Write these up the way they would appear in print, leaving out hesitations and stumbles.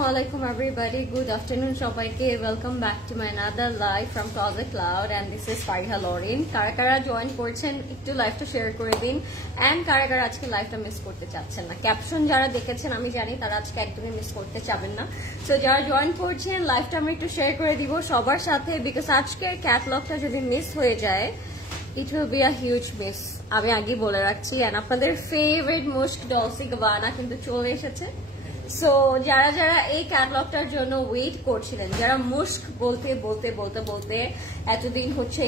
Assalamualaikum everybody. Good afternoon সবাইকে. Welcome back to my another live from Closet Cloud and this is Fariha Lauren. কারা কারা join করছেন একটু লাইভটা share করে দিন এন্ড কারা কারা আজকে লাইভটা মিস করতে চাচ্ছেন না. ক্যাপশন যারা দেখেছেন আমি জানি তারা আজকে একদমই মিস করতে চাবেন না. সো যারা জয়েন করছেন লাইভটা আমি একটু শেয়ার করে দিব সবার সাথে বিকজ আজকের ক্যাটালগটা যদি মিস হয়ে যায় it will be a huge miss. আমি আগে বলে রাখছি এন্ড আপনাদের ফেভারিট মুস্ক ডলসি গাবানা কিন্তু চলে এসেছে. সো যারা যারা এই ক্যাটালগটার জন্য ওয়েট করছিলেন, যারা মুস্ক বলতে বলতে বলতে বলতে এতদিন হচ্ছে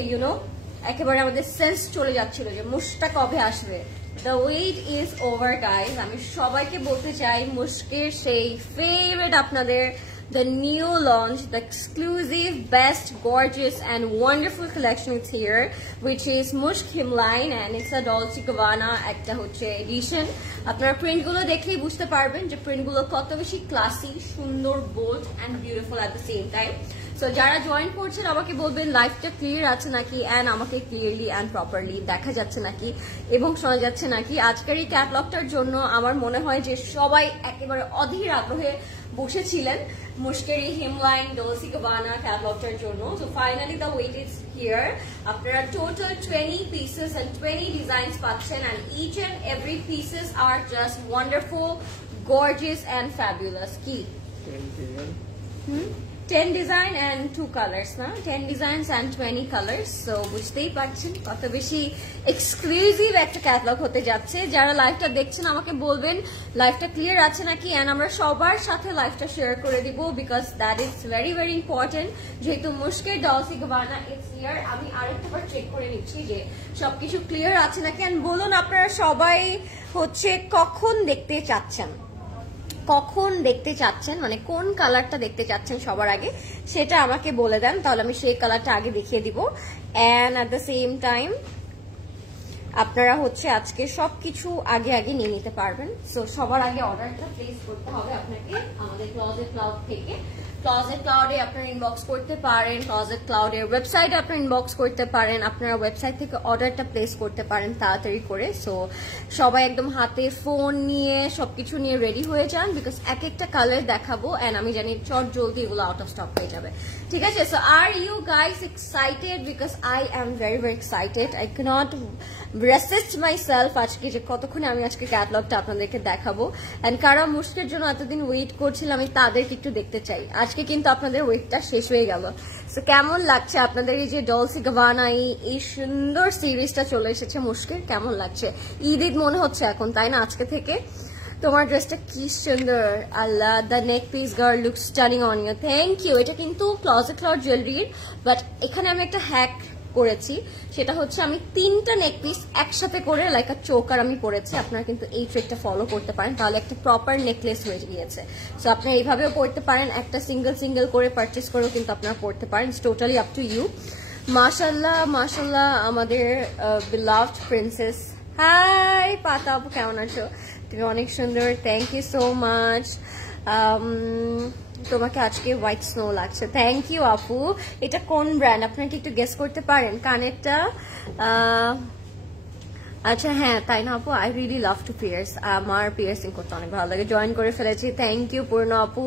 একেবারে আমাদের সেন্স চলে যাচ্ছিল যে মুস্কটা কবে আসবে, the wait is over guys. আমি সবাইকে বলতে চাই মুস্কের সেই ফেভারিট আপনাদের the new launch, the exclusive, best, gorgeous and wonderful collection is here, which is Mushk Himline and it's a Dolce Gabbana একটা হচ্ছে এডিশন. আপনারা প্রিন্টগুলো দেখলেই বুঝতে পারবেন যে প্রিন্টগুলো কত বেশি ক্লাসি, সুন্দর, bold and beautiful at the same time. So যারা জয়েন করছেন আমাকে বলবেন লাইভটা ক্লিয়ার আছে নাকি এন্ড আমাকে ক্লিয়ারলি এন্ড প্রপারলি দেখা যাচ্ছে নাকি এবং শোনা যাচ্ছে নাকি. আজকের এই ক্যাটালগটার জন্য আমার মনে হয় যে সবাই একেবারে অধীর আগ্রহে বসেছিলেন মুশকের এই হিমলাইন ডলসি গাবানা ক্যাটালগটার জন্য. So finally the wait is here. আপনারা টোটাল 20 পিসেস এন্ড 20 ডিজাইনস পাচ্ছেন and each and every pieces are just wonderful, gorgeous and fabulous. কি 10 ডিজাইন এন্ড 2 কালার্স না, 10 ডিজাইনস এন্ড 20 কালার্স. সো বুঝতেই পারছেন কত বেশি এক্সক্লুসিভ একটা ক্যাটালগ হতে যাচ্ছে. যারা লাইভটা দেখছেন আমাকে বলবেন লাইভটা ক্লিয়ার আছে নাকি এন্ড আমরা সবার সাথে লাইভটা শেয়ার করে দিব because that is very very important. যেহেতু মুশকের ডলসি গাবানা ইটস হিয়ার, আমি আরেকবার চেক করে নিচ্ছি যে সবকিছু ক্লিয়ার আছে নাকি এন্ড বলুন আপনারা সবাই হচ্ছে কখন দেখতে চাচ্ছেন, কখন দেখতে চাচ্ছেন, মানে কোন কালারটা দেখতে চাচ্ছেন সবার আগে সেটা আমাকে বলে দেন, তাহলে আমি সেই কালারটা আগে দেখিয়ে দিব. And at the same time আপনারা হচ্ছে আজকে সবকিছু আগে আগে নিয়ে নিতে পারবেন. সো সবার আগে অর্ডারটা প্লেস করতে হবে আপনাকে আমাদের ক্লজেট ক্লাউড থেকে. ক্লজেট ক্লাউডে আপনারা ইনবক্স করতে পারেন, ক্লজেট ক্লাউডের ওয়েবসাইটে আপনারা ইনবক্স করতে পারেন, আপনারা ওয়েবসাইট থেকে অর্ডারটা প্লেস করতে পারেন তাড়াতাড়ি করে. সো সবাই একদম হাতে ফোন নিয়ে সবকিছু নিয়ে রেডি হয়ে যান বিকজ এক একটা কালার দেখাবো এন্ড আমি জানি চট জলদি এগুলো আউট অফ স্টক হয়ে যাবে. ঠিক আছে? So are you guys excited? Because I am very very excited. I can't resist myself আজকে যে কতক্ষণে আমি আজকে ক্যাটালগটা আপনাদেরকে দেখাবো এন্ড কারা মুশকের জন্য এতদিন ওয়েট করছিলাম আমি তাদেরকে একটু দেখতে চাই. আজকে কিন্তু আপনাদের ওয়েটটা শেষ হয়ে গেল. সো কেমন লাগছে আপনাদের এই যে ডলসি গাবানা এই সুন্দর সিরিজটা চলে এসেছে মুশকের, কেমন লাগছে? ঈদ ঈদ মনে হচ্ছে এখন, তাই না? আজকে থেকে তোমার ড্রেসটা কি সুন্দর, Allah. The neck piece girl look stunning on you. Thank you. এটা কিন্তু ক্লজেট ক্লাউড জুয়েলারির, বাট এখানে আমি একটা হ্যাক করেছি, সেটা হচ্ছে আমি 3টা নেক পিস একসাথে করে লাইক আ চোকার আমি পরেছি. আপনারা কিন্তু এই ট্রিকটা ফলো করতে পারেন, তাহলে একটা প্রপার নেকলেস হয়ে গিয়েছে. সো আপনারা এইভাবেও পড়তে পারেন, একটা সিঙ্গেল সিঙ্গেল করে পারচেস করেও কিন্তু আপনারা পড়তে পারেন. It's totally up to you. মাশাআল্লাহ মাশাআল্লাহ আমাদের বিলাভড প্রিন্সেস. হাই পাতা আপু, কেমন আছো? তুমি অনেক সুন্দর, থ্যাংক ইউ সো মাচ. তোমাকে আজকে হোয়াইট স্নো লাগছে. থ্যাংক ইউ আপু. এটা কোন ব্র্যান্ড আপনারা কি একটু গেস করতে পারেন? কানেরটা আচ্ছা হ্যাঁ তাই না আপু? I really love to pierce. আমার পিয়ার্সিং করতে অনেক ভালো লাগে, জয়েন করে ফেলেছি. থ্যাংক ইউ পূর্ণ আপু.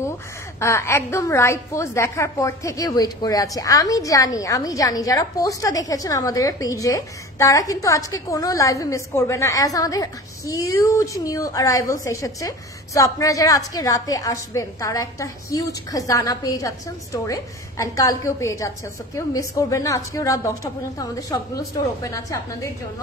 একদম রাইট পোস্ট দেখার পর থেকে ওয়েট করে আছে. আমি জানি যারা পোস্টটা দেখেছেন আমাদের পেজে তারা কিন্তু আজকে কোনো লাইভে মিস করবে না, অ্যাজ আমাদের হিউজ নিউ অ্যারাইভালস এসেছে. সো আপনারা যারা আজকে রাতে আসবেন তারা একটা হিউজ খাজানা পেয়ে যাচ্ছেন স্টোরে এন্ড কালকেও পেয়ে যাচ্ছেন. সো কেউ মিস করবেন না. আজকেও রাত 10টা পর্যন্ত আমাদের সবগুলো স্টোর ওপেন আছে আপনাদের জন্য.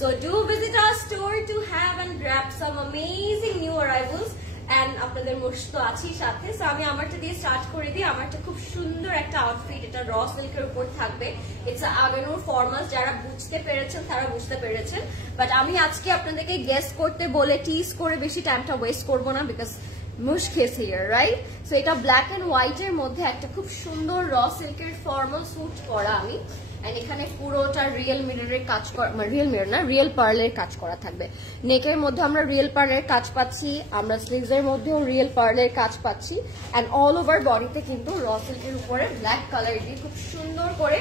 So do visit our store to have and grab some amazing new arrivals and আপনাদের মুশক তো আছেই সাথে. সো আমি আমারটা দিয়ে স্টার্ট করে দিই. আমারটা খুব সুন্দর একটা আউটফিট, এটা র সিল্কের উপর থাকবে. ইটস আগানোর ফর্মাল. যারা বুঝতে পেরেছেন তারা বুঝতে পেরেছেন, বাট আমি আজকে আপনাদেরকে গেস করতে বলে টিজ করে বেশি টাইমটা ওয়েস্ট করবো না because Mushk is here, right? So এটা ব্ল্যাক এন্ড হোয়াইট এর মধ্যে একটা খুব সুন্দর র সিল্কের ফর্মাল স্যুট পরা আমি. এখানে পুরোটা রিয়েল মিররের কাজ করা, রিয়েল মিরর না, রিয়েল পার্লের কাজ করা থাকবে. নেকের মধ্যে আমরা রিয়েল পার্লের কাজ পাচ্ছি, আমরা স্লিভস এর মধ্যেও রিয়েল পার্লের কাজ পাচ্ছি এন্ড অল ওভার বডিতে কিন্তু র সিল্কের উপরে ব্ল্যাক কালার দিয়ে খুব সুন্দর করে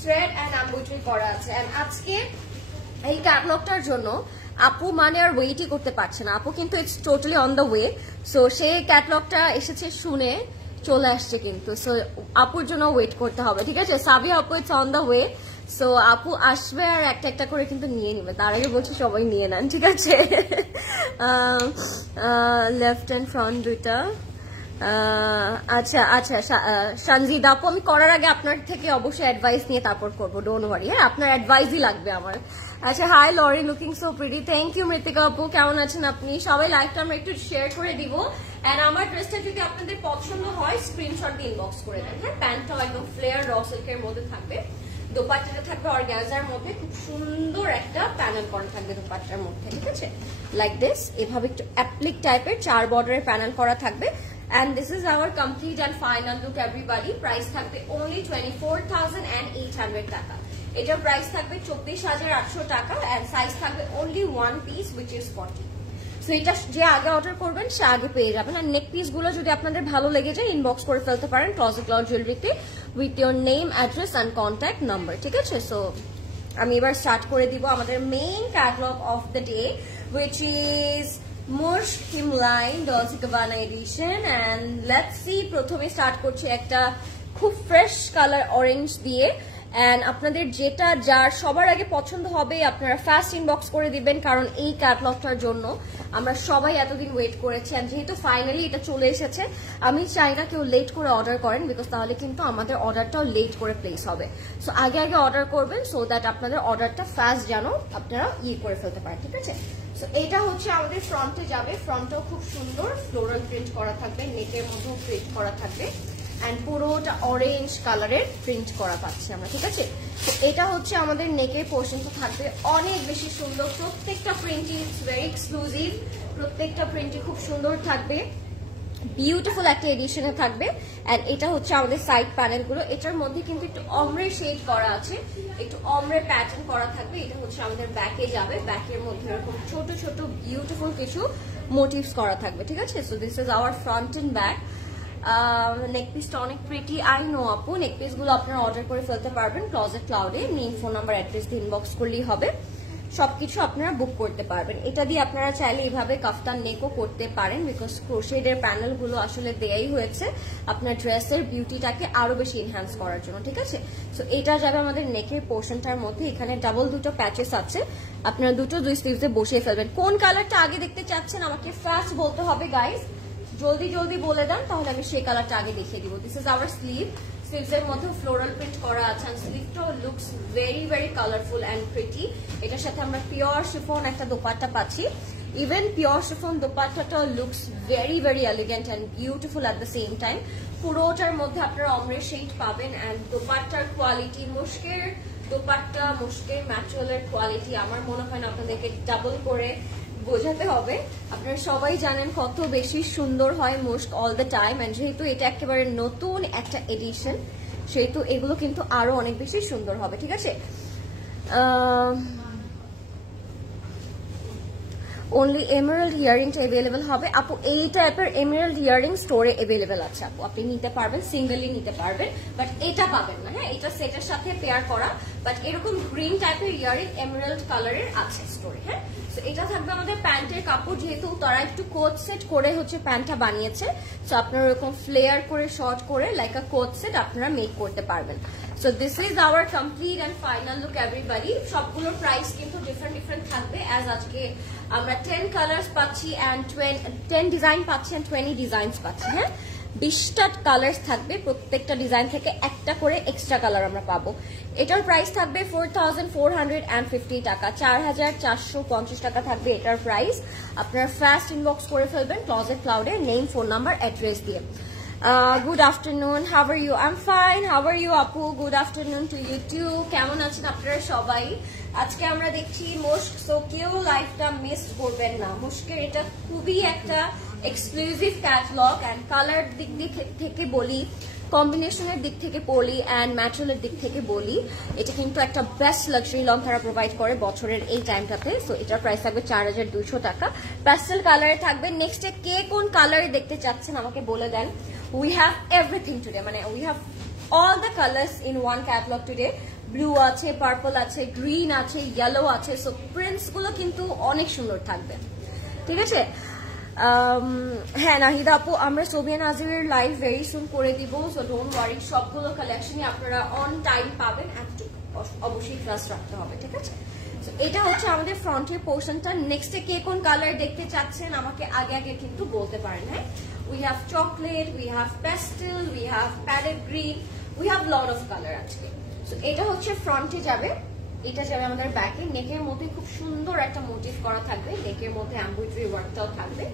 থ্রেড এন্ড এমব্রয়ডারি করা আছে. এন্ড আজকে এই ক্যাটালগটার জন্য আপু মানে আর ওয়েটই করতে পারছে না, আপু কিন্তু it's totally on the way. So সেই ক্যাটলগটা এসেছে শুনে চলে আসছে কিন্তু, সো আপুর জন্য ওয়েট করতে হবে, ঠিক আছে? সাবিয়া আপু it's on the way, so আপু আসবে আর একটা একটা করে কিন্তু নিয়ে নিবে। তার আগে বলছি সবাই নিয়ে নেন, ঠিক আছে? লেফট অ্যান্ড ফ্রন্ট দুইটা। আচ্ছা আচ্ছা সঞ্জিদ আপু, আমি করার আগে আপনার থেকে অবশ্যই অ্যাডভাইস নিয়ে তারপর করবো, ডোন্ট ওয়ারি। হ্যাঁ, আপনার অ্যাডভাইসই লাগবে আমার। আচ্ছা, hi Lori, looking so pretty, thank you Mrittika আপু, কেমন আছেন আপনি? সবাই লাইভটা আমরা একটু শেয়ার করে দিব। এন্ড আমার ড্রেসটা যদি আপনাদের পছন্দ হয় স্ক্রিনশট দিয়ে ইনবক্স করে দেন। হ্যাঁ, প্যান্টটাও একদম ফ্লেয়ার র সিল্কের মধ্যে থাকবে, দোপাট্টাটা থাকবে অর্গানজার মধ্যে, খুব সুন্দর একটা প্যানেল করা থাকবে দোপাট্টার মধ্যে, ঠিক আছে? লাইক দিস, এভাবে একটু অ্যাপ্লিক টাইপের 4 বর্ডারের প্যানেল করা থাকবে। And this is our complete and final look everybody. Price থাকবে only 24,800 টাকা। এটার প্রাইস থাকবে 24,800 টাকা and সাইজ থাকবে only 1 piece which is 40. So এটা যে আগে অর্ডার করবেন সে আগে পেয়ে যাবেন। আর নেক পিস গুলো যদি আপনাদের ভালো লেগে যায় ইনবক্স করে ফেলতে পারেন ক্লজেট ক্লাউড জুয়েলারিতে with your name, address and contact number, ঠিক আছে? সো আমি এবার স্টার্ট করে দিব আমাদের main catalog of the day which is Mush Himline Dolce Gabbana edition, and let's see, প্রথমে স্টার্ট করছি একটা খুব ফ্রেশ কালার অরেঞ্জ দিয়ে। এন্ড আপনাদের যেটা যার সবার আগে পছন্দ হবে আপনারা ফার্স্ট ইনবক্স করে দিবেন, কারণ এই ক্যাটালগটার জন্য আমরা সবাই এতদিন ওয়েট করেছি। আর যেহেতু ফাইনালি এটা চলে এসেছে, আমি চাই না কেউ লেট করে অর্ডার করেন, বিকজ তাহলে কিন্তু আমাদের অর্ডারটাও লেট করে প্লেস হবে। সো আগে আগে অর্ডার করবেন সো দ্যাট আপনাদের অর্ডারটা ফার্স্ট যেন আপনারা করে ফেলতে পারেন, ঠিক আছে? সো এটা হচ্ছে আমাদের ফ্রন্টে যাবে, ফ্রন্টও খুব সুন্দর ফ্লোরাল প্রিন্ট করা থাকবে, নেকের মধ্যেও প্রিন্ট করা থাকবে এন্ড পুরোটা অরেঞ্জ কালারের প্রিন্ট করা পাচ্ছি আমরা, ঠিক আছে? তো এটা হচ্ছে আমাদের নেকের পোর্শনটা থাকবে অনেক বেশি সুন্দর, প্রত্যেকটা প্রিন্টই ইটস ভেরি এক্সক্লুসিভ, প্রত্যেকটা প্রিন্টই খুব সুন্দর থাকবে, বিউটিফুল একটা এডিশনে থাকবে। এন্ড এটা হচ্ছে আমাদের সাইড প্যানেল গুলো, এটার মধ্যে কিন্তু একটু অমরে শেড করা আছে, একটু অমরে প্যাটার্ন করা থাকবে। এটা হচ্ছে আমাদের ব্যাকে যাবে, ব্যাকের মধ্যে এরকম ছোট ছোট বিউটিফুল কিছু মোটিভস করা থাকবে, ঠিক আছে? So this is our front and back. Neck পিসটা অনেক প্রিটি, আই নো আপু। নেক পিস গুলো আপনারা অর্ডার করে ফেলতে পারবেন ক্লজেট ক্লাউডে, নেম, ফোন নাম্বার, অ্যাড্রেস দিয়ে ইনবক্স করলেই হবে, সবকিছু আপনারা বুক করতে পারবেন। এটা দিয়ে আপনারা চাইলে এইভাবে কাফতান নেকও করতে পারেন, বিকজ ক্রোশেডের প্যানেল গুলো আসলে দেয়াই হয়েছে আপনার ড্রেসের বিউটিটাকে আরো বেশি এনহ্যান্স করার জন্য, ঠিক আছে? সো এটা যাবে আমাদের নেকের পোর্শনটার মধ্যে, এখানে ডাবল দুটো প্যাচেস আছে, আপনারা দুই স্লিভসে বসিয়ে ফেলবেন। কোন কালারটা আগে দেখতে চাচ্ছেন আমাকে ফার্স্ট বলতে হবে গাইস, জলদি জলদি বলে দেন, তাহলে আমি সেই কালারটা আগে দেখিয়ে দিব। দিস ইজ আওয়ার স্লিভ, স্লিভসের মধ্যে ফ্লোরাল প্রিন্ট করা আছে, স্লিভটাও looks very very colourful and pretty. এটার সাথে আমরা পিওর শিফন একটা দোপাট্টা পাচ্ছি, ইভেন পিওর শিফন দোপাট্টাটাও looks very very elegant and beautiful at the same time. পুরোটার মধ্যে আপনারা অমরের শেড পাবেন অ্যান্ড দোপাট্টার কোয়ালিটি, মুশকের দোপাট্টা, মুশকের ম্যাটেরিয়ালের কোয়ালিটি আমার মনে হয় না আপনাদেরকে ডাবল করে বোঝাতে হবে। আপনারা সবাই জানেন কত বেশি সুন্দর হয় মুশক অল দ্য টাইম, এন্ড যেহেতু এটা একেবারে নতুন একটা এডিশন সেহেতু এগুলো কিন্তু আরো অনেক বেশি সুন্দর হবে, ঠিক আছে? only emerald earring টা अवेलेबल হবে আপু। এই টাইপের emerald earring স্টোরে अवेलेबल আছে আপু, আপনি নিতে পারবেন, সিঙ্গেলি নিতে পারবেন, বাট এটা পাবেন না। হ্যাঁ, এটা সেটের সাথে পেয়ার করা, বাট এরকম গ্রিন টাইপের ইয়ারিং এমারাল্ড কালারের আছে স্টোরে। হ্যাঁ, সো এটা থাকবে আমাদের প্যান্টের কাপড়, যেহেতু তারা একটু কোট সেট করে হচ্ছে প্যান্টটা বানিয়েছে, সো আপনারা এরকম ফ্লেয়ার করে শর্ট করে লাইক আ কোট সেট আপনারা মেক করতে পারবেন। So this is our complete and final look everybody. সবগুলোর প্রাইস কিন্তু ডিফারেন্ট থাকবে, অ্যাজ আজকে আমরা 10 কালার্স পাচ্ছি অ্যান্ড 10 ডিজাইন পাচ্ছি অ্যান্ড 20 ডিজাইনস পাচ্ছি। হ্যাঁ, 20টা কালার্স থাকবে, প্রত্যেকটা ডিজাইন থেকে একটা করে এক্সট্রা কালার আমরা পাবো। এটার প্রাইস থাকবে 4450 টাকা, 4450 টাকা থাকবে এটার প্রাইস। আপনারা ফার্স্ট ইনবক্স করে ফেলবেন ক্লজেট ক্লাউডে নেম, ফোন নাম্বার, অ্যাড্রেস দিয়ে। Good afternoon, how are you? I am fine, how are you আপু? Good afternoon to you too. কেমন আছেন আপনারা সবাই? আজকে আমরা দেখছি মুশক, সো কেউ লাইফটা মিস করবেন না। মুশকের এটা খুবই একটা এক্সক্লুসিভ ক্যাটালগ, অ্যান্ড কালার দিক থেকে বলি, কম্বিনেশনের দিক থেকে বলি, অ্যান্ড ম্যাটেরিয়ালের দিক থেকে বলি, এটা কিন্তু একটা বেস্ট লাক্সারি লং তারা প্রোভাইড করে বছরের এই টাইমটাতে। সো এটার প্রাইস থাকবে 4200 টাকা, প্যাস্টেল কালারে থাকবে। নেক্সটে কে কোন কালারে দেখতে চাচ্ছেন আমাকে বলে দেন। উই হ্যাভ এভরিথিং টুডে, মানে we have all the colors in one catalog today. Blue আছে, পার্পল আছে, গ্রিন আছে, ইয়েলো আছে। সো প্রিন্টস গুলো কিন্তু অনেক সুন্দর থাকবে, ঠিক আছে। হ্যাঁ নাহিদা আপু, আমরা সোবিয়ান আজিমের লাইভ ভেরি সুন করে দিব, সো ডোন্ট ওয়ারি, সবগুলো কালেকশনই আপনারা অন টাইম পাবেন, একটু অবশ্যই ট্রাস্ট রাখতে হবে, ঠিক আছে। সো এটা হচ্ছে আমাদের ফ্রন্টের পোর্শনটা। নেক্সটে কে কোন কালার দেখতে চাচ্ছেন আমাকে আগে আগে কিন্তু বলতে পারেন। হ্যাঁ, we have chocolate, we have pastel, we have parrot green, we have lot of colour আজকে। সো এটা হচ্ছে ফ্রন্টে যাবে, এটা যাবে আমাদের ব্যাকে। নেকের মধ্যে খুব সুন্দর একটা মোটিভ করা থাকবে, নেকের মধ্যে এমব্রয়ডারি ওয়ার্কটাও থাকবে।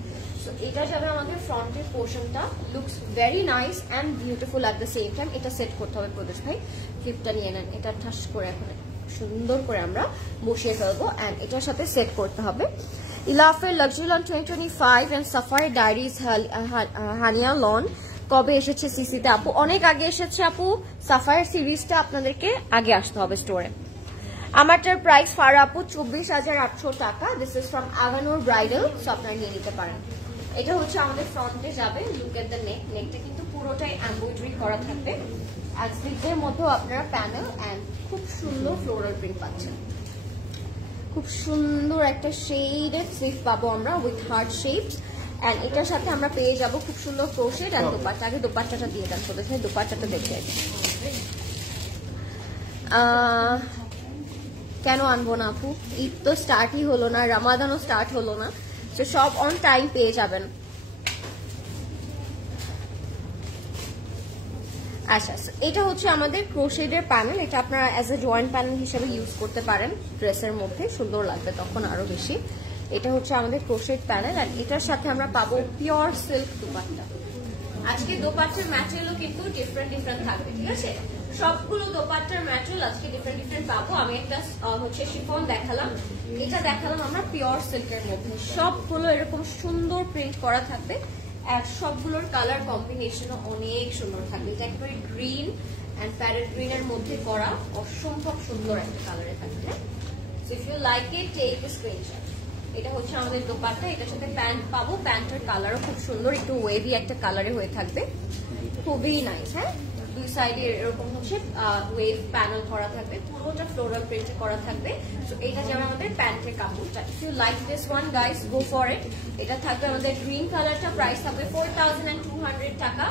সো এটা যাবে আমাদের ফ্রন্টের পোর্শনটা, looks very nice and beautiful at the same time. এটা সেট করতে হবে প্রদেশ ভাই, ক্লিপটা নিয়ে নেন, এটা ঠাস করে এখন সুন্দর করে আমরা বসিয়ে ফেলবো অ্যান্ড এটার সাথে সেট করতে হবে। ইলাফের luxury lawn 2025 and safari diaries Hania lawn কবে এসেছে সিসিতে আপু? অনেক আগে এসেছে আপু, সাফারি সিরিজটা আপনাদেরকে আগে আসতে হবে স্টোরে। আমারটার প্রাইস ফারা আপু 24,800 টাকা। দিস ইজ ফ্রম আগানোর ব্রাইডাল, সো আপনারা নিয়ে নিতে পারেন। এটা হচ্ছে আমাদের ফ্রন্টে যাবে, লুক এট দ্য নেক, নেকটা কিন্তু পুরোটাই এমব্রয়ডারি করা থাকবে আর স্লিভের মধ্যেও আপনারা প্যানেল অ্যান্ড খুব সুন্দর ফ্লোরাল প্রিন্ট পাচ্ছেন। খুব সুন্দর একটা শেডেড স্লিভ পাবো আমরা উইথ হার্ট শেপস অ্যান্ড এটার সাথে আমরা পেয়ে যাব খুব সুন্দর ক্রোশেড অ্যান্ড দোপাট্টা। আগে দোপাট্টাটা দিয়ে দেন, প্রথমে দোপাট্টাটা দেখে। কেন আনবো না আপু, ঈদ তো স্টার্টই হলো না, রমাদানও স্টার্ট হলো না, তো সব অন টাইম পেয়ে যাবেন। আচ্ছা, এটা হচ্ছে আমাদের ক্রোশেডের প্যানেল, এটা আপনারা অ্যাজ এ জয়েন্ট প্যানেল হিসেবে ইউজ করতে পারেন, ড্রেসের মধ্যে সুন্দর লাগবে তখন আরো বেশি। এটা হচ্ছে আমাদের ক্রোশেড প্যানেল আর এটার সাথে আমরা পাবো পিওর সিল্ক দোপাট্টা। আজকে দোপাট্টার ম্যাটেরিয়ালও কিন্তু ডিফারেন্ট ডিফারেন্ট থাকবে, ঠিক আছে। সবগুলো দোপাট্টার ম্যাটেরিয়াল আজকে ডিফারেন্ট ডিফারেন্ট পাবো। আমি একটা হচ্ছে শিফন দেখালাম, এটা দেখালাম আমরা পিওর সিল্কের মধ্যে। সবগুলো এরকম সুন্দর প্রিন্ট করা থাকবে আর সবগুলোর কালার কম্বিনেশনও অনেক সুন্দর থাকবে। এটা একেবারে গ্রিন অ্যান্ড প্যারেট গ্রিনের মধ্যে করা, অসম্ভব সুন্দর একটা কালারে থাকবে। So if you like it take a screenshot. এটা হচ্ছে আমাদের দোপাট্টা, এটার সাথে প্যান্ট পাবো, প্যান্টের কালারও খুব সুন্দর, একটু ওয়েভি একটা কালারে হয়ে থাকবে, খুবই নাইস। হ্যাঁ, দুই সাইডে এরকম হচ্ছে ওয়েভ প্যানেল করা থাকবে, পুরোটা ফ্লোরাল প্রিন্ট করা থাকবে। সো এটা যেমন আমাদের প্যান্টের কাপড়টা। If you like this one guys, go for it. এটা থাকবে আমাদের গ্রিন কালারটা, প্রাইস থাকবে 4200 টাকা।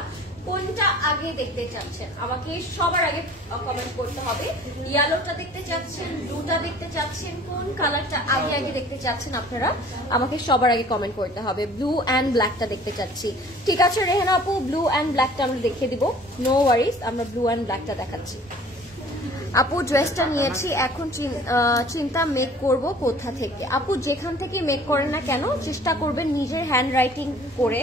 কোনটা আগে দেখতে চাচ্ছেন আমাকে সবার আগে কমেন্ট করতে হবে। ইয়েলোটা দেখতে চাচ্ছেন, ব্লুটা দেখতে চাচ্ছেন, কোন কালারটা আগে আগে দেখতে চাচ্ছেন আপনারা আমাকে সবার আগে কমেন্ট করতে হবে। ব্লু অ্যান্ড ব্ল্যাকটা দেখতে চাচ্ছি, ঠিক আছে রেহানা আপু, ব্লু অ্যান্ড ব্ল্যাকটা আমরা দেখিয়ে দিব, নো ওয়ারিজ, আমরা ব্লু অ্যান্ড ব্ল্যাকটা দেখাচ্ছি। আপু ড্রেসটা নিয়েছি, এখন চিন্তা মেক করব কোথা থেকে। আপু যেখান থেকে মেক করেন না কেন, চেষ্টা করবেন নিজের হ্যান্ড রাইটিং করে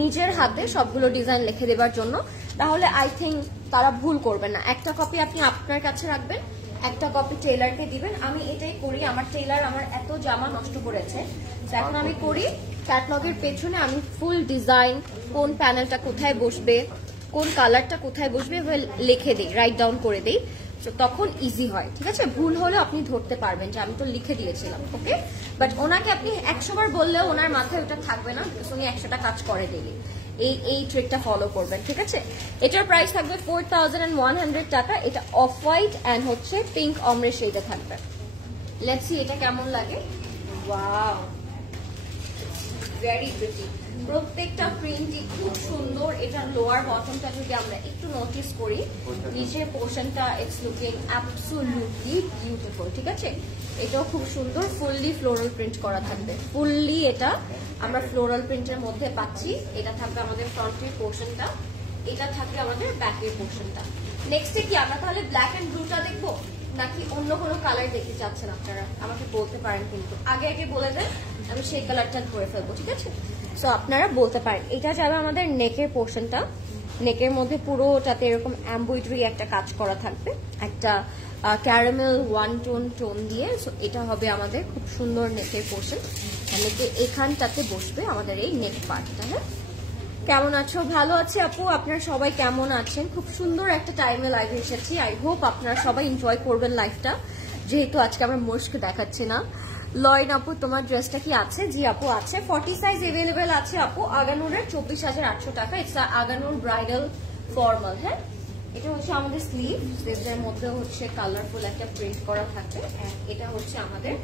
নিজের হাতে সবগুলো ডিজাইন লিখে দেবার জন্য, তাহলে আই থিঙ্ক তারা ভুল করবেন না। একটা কপি আপনি আপনার কাছে রাখবেন, একটা কপি টেইলারকে দিবেন। আমি এটাই করি, আমার টেইলার আমার এত জামা নষ্ট করেছে, এখন আমি করি ক্যাটলগের পেছনে আমি ফুল ডিজাইন, কোন প্যানেলটা কোথায় বসবে, কোন কালারটা কোথায় বসবে লিখে দিই, রাইট ডাউন করে দিই, তখন ইজি হয়, ঠিক আছে। ভুল হলে আপনি ধরতে পারবেন যে আমি তো লিখে দিয়েছিলাম, ওকে। বাট ওনাকে আপনি 100 বার বললেও ওনার মাথায় ওটা থাকবে না, উনি 100টা কাজ করে ডেইলি। এই ট্রিকটা ফলো করবেন, ঠিক আছে। এটার প্রাইস থাকবে 4100 টাকা। এটা অফ হোয়াইট অ্যান্ড হচ্ছে পিঙ্ক অমরে শেডে থাকবে। লেটস সি এটা কেমন লাগে। ওয়াও, ভেরি প্রিটি, প্রত্যেকটা প্রিন্টই খুব সুন্দর। এটা লোয়ার বটমটা যদি আমরা একটু নোটিস করি, নিচের পোর্শনটা ইটস লুকিং অ্যাবসলিউটলি বিউটিফুল, ঠিক আছে। এটাও খুব সুন্দর, ফুললি ফ্লোরাল প্রিন্ট করা থাকবে, ফুললি এটা আমরা ফ্লোরাল প্রিন্টের মধ্যে পাচ্ছি। এটা থাকবে আমাদের ফ্রন্টের পোর্শনটা, এটা থাকবে আমাদের ব্যাকের পোর্শনটা। নেক্সটে কি আমরা তাহলে ব্ল্যাক এন্ড ব্লুটা দেখবো নাকি অন্য কোনো কালার দেখতে চাচ্ছেন আপনারা আমাকে বলতে পারেন, কিন্তু আগে আগে বলে দেন, আমি সেই কালারটা করে ফেলবো, ঠিক আছে। সো আপনারা বলতে পারেন। এটা যাবে আমাদের নেকের পোর্শনটা, নেকের মধ্যে পুরোটাতে এরকম এমব্রয়ডারি একটা কাজ করা থাকবে, একটা ক্যারামেল ওয়ান টোন দিয়ে। সো এটা হবে আমাদের খুব সুন্দর নেকের পোর্শন, নেকের এখানটাতে বসবে আমাদের এই নেক পার্টটা। হ্যাঁ, কেমন আছো? ভালো আছি আপু, আপনারা সবাই কেমন আছেন? খুব সুন্দর একটা টাইমে লাইভে এসেছি, আই হোপ আপনারা সবাই এনজয় করবেন লাইভটা, যেহেতু আজকে আমরা মুশক দেখাচ্ছি না। লয়েন আপু তোমার ড্রেসটা কি আছে? জি আপু আছে, 40 সাইজ এভেলেবেল আছে আপু। আগানুরের 24,800 টাকা, ইটস আগানুর ব্রাইডাল ফর্মাল। হ্যাঁ, এটা হচ্ছে আমাদের স্লিভসের মধ্যে হচ্ছে কালারফুল একটা প্রিন্ট করা থাকবে। এটা হচ্ছে আমাদের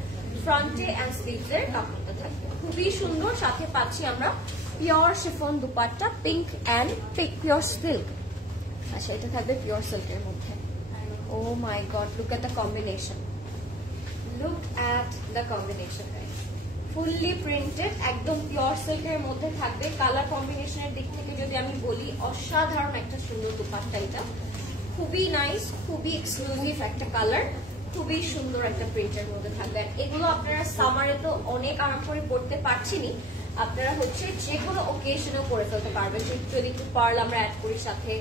ফ্রন্টে এন্ড স্লিভসের কাপড়টা থাকবে, খুবই সুন্দর। সাথে পাচ্ছি আমরা pure chiffon dupatta, pink and pure silk. আচ্ছা, এটা থাকবে পিওর সিল্কের মধ্যে। Oh my god, look at the combination, look at the combination. Fully printed, একদম পিওর সিল্কের মধ্যে থাকবে। কালার কম্বিনেশনের দিক থেকে যদি আমি বলি, অসাধারণ একটা সুন্দর দুপাট্টা। এটা খুবই নাইস, খুবই এক্সক্লুসিভ একটা কালার, খুবই সুন্দর একটা প্রিন্টের মধ্যে থাকবে। এগুলো আপনারা সামারে তো অনেক আরাম করে পড়তে পারছিনি, আপনারা হচ্ছে যে কোনো ওকেশনেও পরে ফেলতে পারবেন। যদি একটু পার্ল আমরা অ্যাড করি সাথে,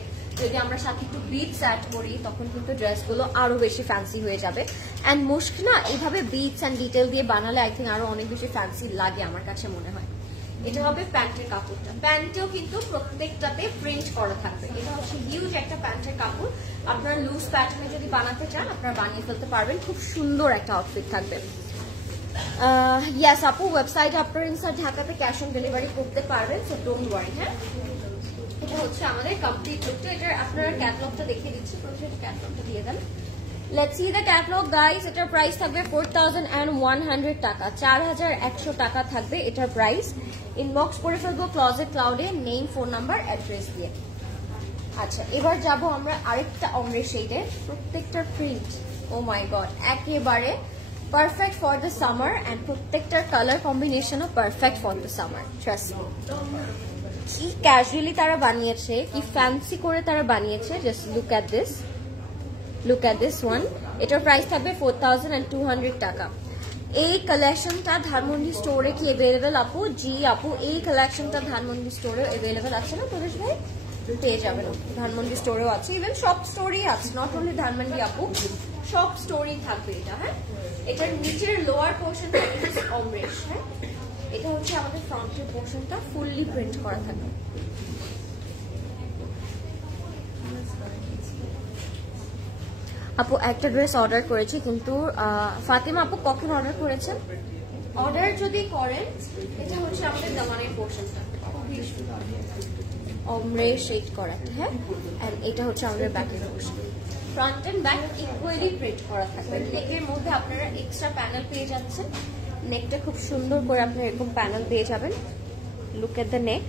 যদি আমরা সাথে একটু বিটস অ্যাড করি, তখন কিন্তু ড্রেসগুলো আরো বেশি ফ্যান্সি হয়ে যাবে। অ্যান্ড মুশক না, এইভাবে বিটস অ্যান্ড ডিটেল দিয়ে বানালে আই থিঙ্ক আরো অনেক বেশি ফ্যান্সি লাগে আমার কাছে মনে হয়। এটা হবে প্যান্টের কাপড়টা, প্যান্টেও কিন্তু প্রত্যেকটাতে প্রিন্ট করা থাকবে। এটা হচ্ছে হিউজ একটা প্যান্টের কাপড়, আপনারা লুজ প্যাটার্নে যদি বানাতে চান আপনারা বানিয়ে ফেলতে পারবেন, খুব সুন্দর একটা আউটফিট থাকবে। ইয়াস আপু, ওয়েবসাইটে আপনারা ইনসাইড ঢাকাতে ক্যাশ অন ডেলিভারি করতে পারবেন, সো ডোন্ট ওয়ারি। হ্যাঁ, এটা হচ্ছে আমাদের কমপ্লিট লুকটা। এটার আপনারা ক্যাটালগটা দেখিয়ে দিচ্ছি, প্রথমে ক্যাটালগটা দিয়ে দেন। Let's see the catalog guys. এটার প্রাইস থাকবে 4100 টাকা, 4100 টাকা থাকবে এটার প্রাইস। ইনবক্স করে ফেলবো ক্লজেট ক্লাউডে, নেম, ফোন নাম্বার, অ্যাড্রেস দিয়ে। আচ্ছা, এবার যাব আমরা আরেকটা অমরে শেডের, প্রত্যেকটার প্রিন্ট ও মাই গড একেবারে perfect for the summer, and প্রত্যেকটার কালার কম্বিনেশনও perfect for the summer. Trust me, কি ক্যাজুয়ালি তারা বানিয়েছে, কি ফ্যান্সি করে তারা বানিয়েছে। Just look at this, look at this one. এটার প্রাইস থাকবে 4200 টাকা। এই কালেকশনটা ধানমন্ডি স্টোরে কি অ্যাভেলেবেল আপু? জি আপু, এই কালেকশনটা ধানমন্ডি স্টোরে অ্যাভেলেবেল আছে না প্রদেশ ভাই? পেয়ে যাবেন, ধানমন্ডি স্টোরেও আছে, ইভেন সব স্টোরেই আছে, নট অনলি ধানমন্ডি আপু, সব স্টোরেই থাকবে এটা। হ্যাঁ, এটার নিচের লোয়ার পোর্শনটা অমরেশ। হ্যাঁ, এটা হচ্ছে আমাদের ফ্রন্টের পোর্শনটা, ফুললি প্রিন্ট করা থাকবে। আপু একটা ড্রেস অর্ডার করেছি, কিন্তু ফাতেমা আপু কখন অর্ডার করেছেন? অর্ডার যদি করেন, এটা হচ্ছে আমাদের দামানের পোর্শনটা, অমরে শেড করা। হ্যাঁ, এন্ড এটা হচ্ছে আমাদের ব্যাকের portion, front and back equally print করা থাকবে। নেকের মধ্যে আপনারা এক্সট্রা প্যানেল পেয়ে যাচ্ছেন, নেকটা খুব সুন্দর করে আপনারা এরকম প্যানেল পেয়ে যাবেন। Look at the neck.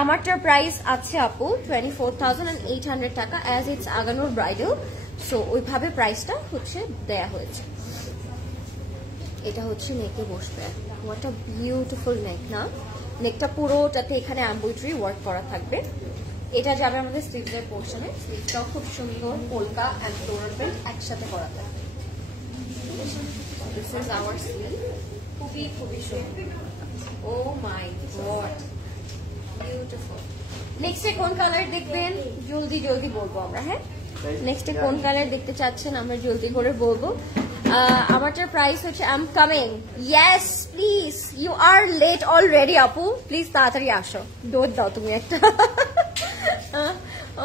আমারটার প্রাইস আছে আপু 24,800 টাকা, অ্যাজ ইটস আগানোর ব্রাইডাল, সো ওইভাবে প্রাইসটা হচ্ছে দেয়া হয়েছে। এটা হচ্ছে নেকে বসবে, হোয়াট আ বিউটিফুল নেক না? নেকটা পুরোটাতে এখানে এমব্রয়ডারি ওয়ার্ক করা থাকবে। এটা যাবে আমাদের স্লিভসের পোর্শনে, স্লিভটাও খুব সুন্দর পোলকা এন্ড ফ্লোরাল প্রিন্ট একসাথে করা থাকবে। দিস ইজ আওয়ার স্লিভ, খুবই খুবই সুন্দর। ও মাই গড, বিউটিফুল। নেক্সটে কোন কালার দেখবেন জলদি জলদি বলবো আমরা। হ্যাঁ, নেক্সটে কোন কালার দেখতে চাচ্ছেন আমরা জলদি করে বলবো। আমারটার প্রাইস হচ্ছে, I am coming. Yes please, you are late already আপু, প্লিজ তাড়াতাড়ি আসো, ডোর দাও তুমি একটা।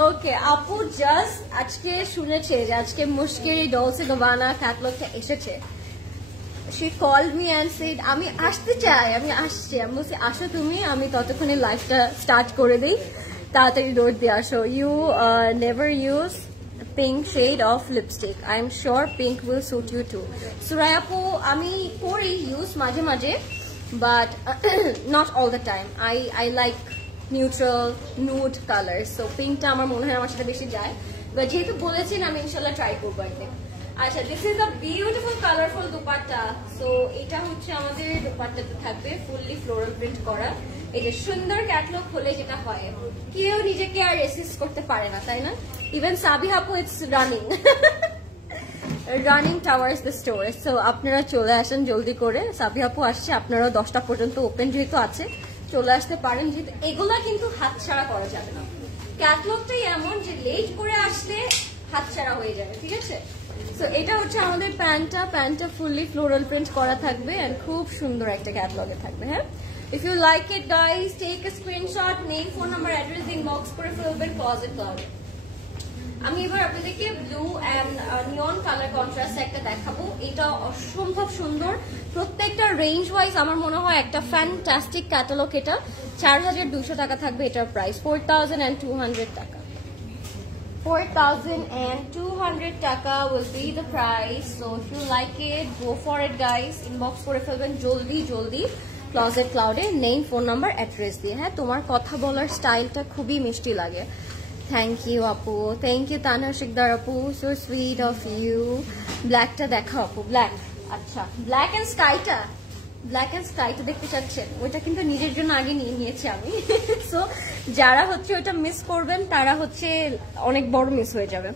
ওকে আপু, জাস্ট আজকে শুনেছে যে আজকে মুশকিল ডলসে গাবানা ক্যাটালগটা এসেছে। she called me and said আমি আসতে চাই, আমি আসছি। আমি বলছি আসো তুমি, আমি ততক্ষণে লাইফটা স্টার্ট করে দিই, তাড়াতাড়ি ডোর দিয়ে আসো। You never use pink shade of lipstick. I am sure pink will suit you too. Suraya po, আমি করি ইউজ মাঝে মাঝে, but not all the time. I like neutral nude colors, so pinkটা আমার মনে হয় আমার সাথে বেশি যায়, but যেহেতু বলেছেন আমি ইনশাআল্লাহ ট্রাই করবো একদিন। আচ্ছা, this is a beautiful colourful dupatta. So এটা হচ্ছে আমাদের দুপাট্টাতে থাকবে ফুললি ফ্লোরাল প্রিন্ট করা। এই যে সুন্দর ক্যাটালগ হলে যেটা হয়, কেউ নিজেকে আর রেসিস্ট করতে পারে না, তাই না? ইভেন সাবি আপু, it's running towers the store. So আপনারা চলে আসেন জলদি করে, সাবি আপু আসছে, আপনারা 10টা পর্যন্ত ওপেন যেহেতু আছে চলে আসতে পারেন, যেহেতু এগুলা কিন্তু হাতছাড়া করা যাবে না। ক্যাটালগটাই এমন যে লেট করে আসলে হাতছাড়া হয়ে যাবে, ঠিক আছে? সো এটা হচ্ছে আমাদের প্যান্টটা ফুললি ফ্লোরাল প্রিন্ট করা থাকবে, এন্ড খুব সুন্দর একটা ক্যাটালগে থাকবে। হ্যাঁ, if you like it guys, take a screenshot, name, phone number, address inbox করে ফেলবেন ক্লজেট ক্লাউডে। আমি এবার আপনাদেরকে blue and neon colour contrast একটা দেখাবো। এটা অসম্ভব সুন্দর, প্রত্যেকটা রেঞ্জ ওয়াইজ আমার মনে হয় একটা ফ্যান্টাস্টিক ক্যাটালগ। এটা 4200 টাকা থাকবে এটার প্রাইস, 4200 টাকা। 4,200 টাকা will be the price. So if you like it, go for it guys. Inbox করে ফেলবেন জলদি জলদি Closet Cloud a name, phone number, address দিয়ে। হ্যাঁ, তোমার কথা বলার স্টাইলটা খুবই মিষ্টি লাগে। থ্যাংক ইউ আপু, থ্যাংক ইউ তানহা শিকদার আপু, সো সুইট অফ ইউ। ব্ল্যাকটা দেখাও আপু, ব্ল্যাক। আচ্ছা, ব্ল্যাক এন্ড স্কাইটা, ব্ল্যাক এন্ড স্কাইটা দেখতে চাচ্ছেন? ওইটা কিন্তু নিজের জন্য আগে নিয়ে নিয়েছি আমি। সো যারা হচ্ছে ওইটা মিস করবেন তারা হচ্ছে অনেক বড় মিস হয়ে যাবে।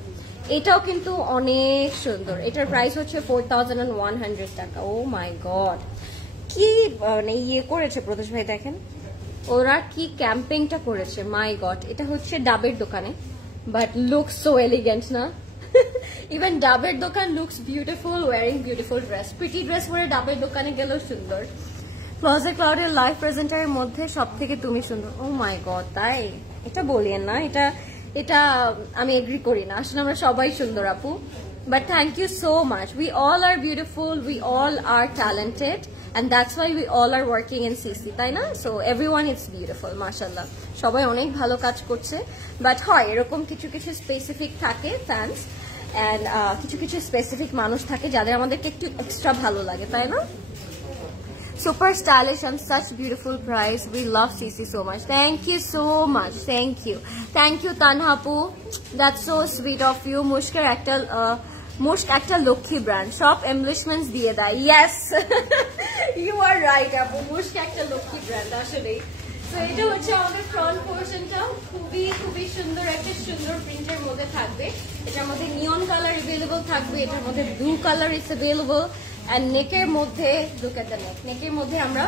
এটাও কিন্তু অনেক সুন্দর, এটার প্রাইস হচ্ছে 4,100 টাকা। ও মাই গড, কি মানে ইয়ে করেছে প্রদেশ ভাই, দেখেন ওরা কি ক্যাম্পেইনটা করেছে, মাই গড। এটা হচ্ছে ডাবের দোকানে, বাট লুকস সো এলিগেন্ট না? ইভেন ডাবের দোকান looks beautiful wearing beautiful dress. Pretty dress পরে ডাবের দোকানে গেলেও সুন্দর। ক্লোজেট ক্লাউডের লাইভ প্রেজেন্টারের মধ্যে সব থেকে তুমি সুন্দর। ও মাই গড, তাই? এটা বলিয়েন না, এটা এটা আমি এগ্রি করি না। আসলে আমরা সবাই সুন্দর আপু, but thank you so much. We all are beautiful, we all are talented, and that's why we all are working in CC, তাই না? So everyone is beautiful, মাশাআল্লাহ। সবাই অনেক ভালো কাজ করছে, বাট হয় এরকম কিছু কিছু স্পেসিফিক থাকে ফ্যান্স, এন্ড কিছু কিছু স্পেসিফিক মানুষ থাকে যাদের আমাদেরকে একটু এক্সট্রা ভালো লাগে, তাই না? Super stylish and such beautiful price. We love CC so much. Thank you so much. Thank you. Thank you Tanhapu. That's so sweet of you. Mushk একটা লক্ষ্মী ব্র্যান্ড, সব এমব্লিশমেন্টস দিয়ে দেয়। ইয়েস, ইউ আর রাইট আপু, মুশক একটা Lakshmi brand আসলেই। তো এটা হচ্ছে আমাদের ফ্রন্ট পোর্শনটা, খুবই খুবই সুন্দর একটা সুন্দর প্রিন্টের মধ্যে থাকবে। এটার মধ্যে নিয়ন কালার অ্যাভেলেবল থাকবে, এটার মধ্যে blue colour is available, and নেকের মধ্যে লুক এট দ্য নেক, নেকের মধ্যে আমরা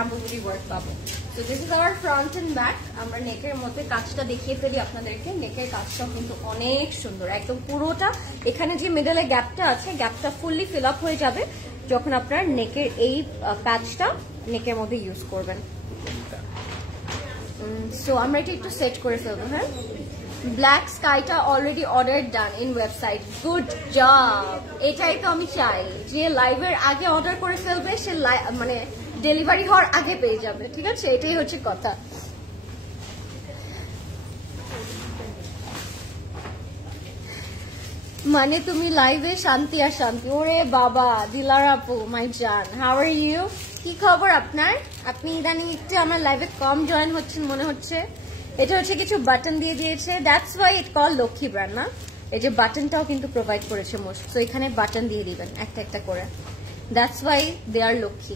এমব্রয়ডারি ওয়ার্ক পাবো। তো this is our front and back. আমরা নেকের মধ্যে কাজটা দেখিয়ে ফেলি আপনাদেরকে। নেকের কাজটাও কিন্তু অনেক সুন্দর, একদম পুরোটা। এখানে যে মিডলে গ্যাপটা আছে, গ্যাপটা ফুললি ফিল আপ হয়ে যাবে যখন আপনার নেকের এই প্যাচটা নেকের মধ্যে ইউজ করবেন। সো আমরা এটা একটু সেট করে ফেলবো। হ্যাঁ, ব্ল্যাক স্কাইটা already order done in website. Good job. এটাই তো আমি চাই, যে লাইভের আগে অর্ডার করে ফেলবে সে মানে ডেলিভারি হওয়ার আগে পেয়ে যাবে, ঠিক আছে? এটাই হচ্ছে কথা। মানে তুমি লাইভে শান্তি আর শান্তি। ওরে বাবা, দিলার আপু, মাই জান, হাউ আর ইউ? কি খবর আপনার? আপনি ইদানিং একটু আমার লাইভে কম জয়েন হচ্ছেন মনে হচ্ছে। এটা হচ্ছে কিছু বাটন দিয়ে দিয়েছে, that's why it call Lakshmi brand না? এই যে বাটনটাও কিন্তু প্রোভাইড করেছে মোস্ট, তো এখানে বাটন দিয়ে দিবেন একটা একটা করে, that's why they are Lakshmi.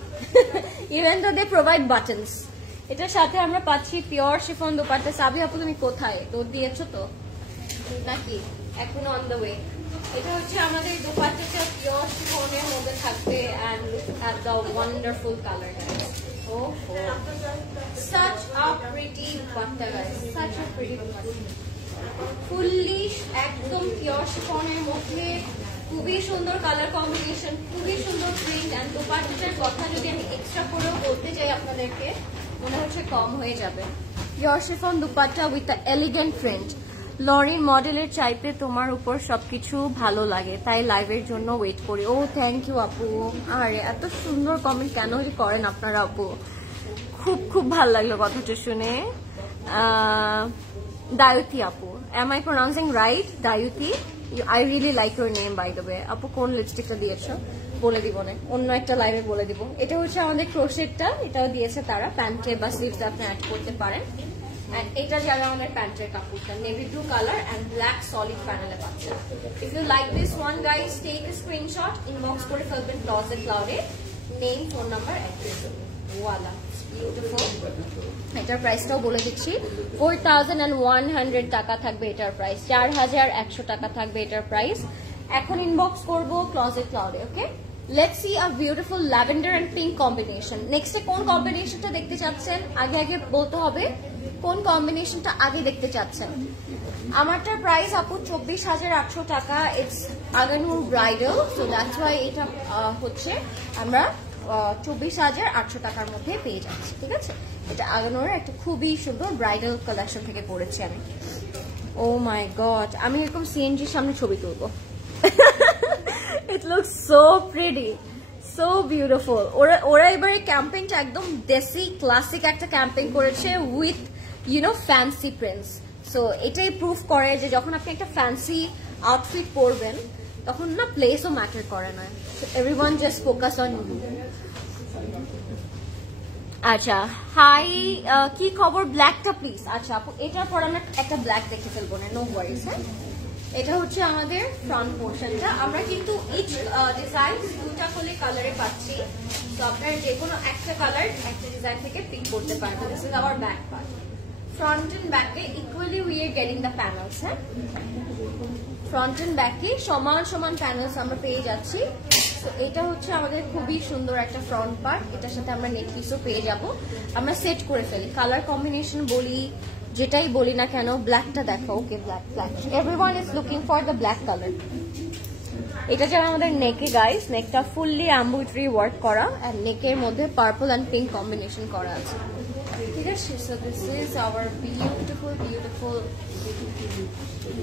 Even though they provide buttons. এটার সাথে আমরা পাচ্ছি পিওর শিফন দোপাট্টা। সাবি আপু তুমি কোথায়? দৌড় দিয়েছো তো নাকি এখনো অন দ্য ওয়ে? এটা হচ্ছে আমাদের দোপাট্টাটা পিওর শিফনের মধ্যে থাকবে, and look at the wonderful colour guys. Oh, such a pretty dupatta guys, such a pretty dupatta, fully একদম পিওর শিফনের মধ্যে, খুবই সুন্দর কালার কম্বিনেশন, খুবই সুন্দর প্রিন্ট। এন্ড দুপাট্টাটার কথা যদি আমি এক্সট্রা করেও বলতে চাই আপনাদেরকে, মনে হচ্ছে কম হয়ে যাবে। Pure chiffon dupatta with the elegant print. লরিন মডেলের চাইতে তোমার উপর সবকিছু ভালো লাগে, তাই লাইভের জন্য ওয়েট করি। ও থ্যাংক ইউ আপু। আরে এত সুন্দর কমেন্ট কেন করেন আপনারা আপু, খুব খুব ভালো লাগলো কথাটা শুনে। দায়ুতি আপু, am I pronouncing right? Dayuti, I really like your name by the way. আপু কোন লিপস্টিকটা দিয়েছো বলে দিব না, অন্য একটা লাইভে বলে দিব। এটা হচ্ছে আমাদের ক্রোশেটটা, এটাও দিয়েছে তারা, প্যান্টে বা স্লিভস আপনি অ্যাড করতে পারেন। And এটা যারা আমাদের প্যান্টের কাপড়টা navy blue colour and black solid প্যানেলে পাচ্ছেন। If you like this one guys, take a screenshot, inbox করে ফেলবেন ক্লোজেট ক্লাউডে, নেম, ফোন নাম্বার, অ্যাড্রেস। ওয়ালা, বিউটিফুল। এটার প্রাইসটাও বলে দিচ্ছি, 4,100 টাকা থাকবে এটার প্রাইস, 4,100 টাকা থাকবে এটার প্রাইস। এখন ইনবক্স করবো ক্লোজেট ক্লাউডে। Okay, let's see a beautiful lavender and pink combination. next কোন কম্বিনেশনটা দেখতে চাচ্ছেন আগে আগে বলতে হবে, কোন কম্বিনেশনটা আগে দেখতে চাচ্ছেন। আমারটার প্রাইস আপু 24,800 টাকা। It's Aganoor bridal, so that's why এটা হচ্ছে আমরা 24,800 টাকার মধ্যে পেয়ে যাচ্ছি, ঠিক আছে? এটা আগানুর একটা খুবই সুন্দর ব্রাইডাল কালেকশন থেকে পড়েছি আমি। ও মাই গড, আমি এরকম সিএনজির সামনে ছবি তুলবো। It looks so pretty, so beautiful. ওরা এবারে ক্যাম্পেইনটা একদম দেশি ক্লাসিক একটা ক্যাম্পেইন করেছে with you know fancy prints. So এটাই প্রুফ করে যে যখন আপনি একটা ফ্যান্সি আউটফিট পরবেন তখন না প্লেসও ম্যাটার করে না, everyone just focus on you. আচ্ছা হাই, কি খবর? ব্ল্যাকটা প্লিজ। আচ্ছা আপু এটার পর আমরা একটা ব্ল্যাক দেখে ফেলবো না, নো ওয়ারিজ। হ্যাঁ, এটা হচ্ছে আমাদের ফ্রন্ট পোর্শনটা। আমরা কিন্তু ইচ ডিজাইন দুটা করে কালারে পাচ্ছি, তো আপনারা যে কোনো একটা কালার একটা ডিজাইন থেকে পিক করতে পারবেন। This is our back part. Front and ব্যাকে equally we are getting the panels. হ্যাঁ, ফ্রন্ট এন্ড ব্যাকে সমান সমান প্যানেলস আমরা পেয়ে যাচ্ছি। তো এটা হচ্ছে আমাদের খুবই সুন্দর একটা ফ্রন্ট পার্ট, এটার সাথে আমরা নেকপিসও পেয়ে যাব। আমরা সেট করে ফেলি, কালার কম্বিনেশন বলি যেটাই বলি না কেন, ব্ল্যাকটা দেখো। Okay, black black, everyone is looking for the black colour. এটা যারা আমাদের নেকে গাইস, নেকটা ফুললি এমব্রয়ডারি ওয়ার্ক করা এন্ড নেকের মধ্যে পার্পল এন্ড পিঙ্ক কম্বিনেশন করা আছে। ঠিক আছে, so this is our beautiful beautiful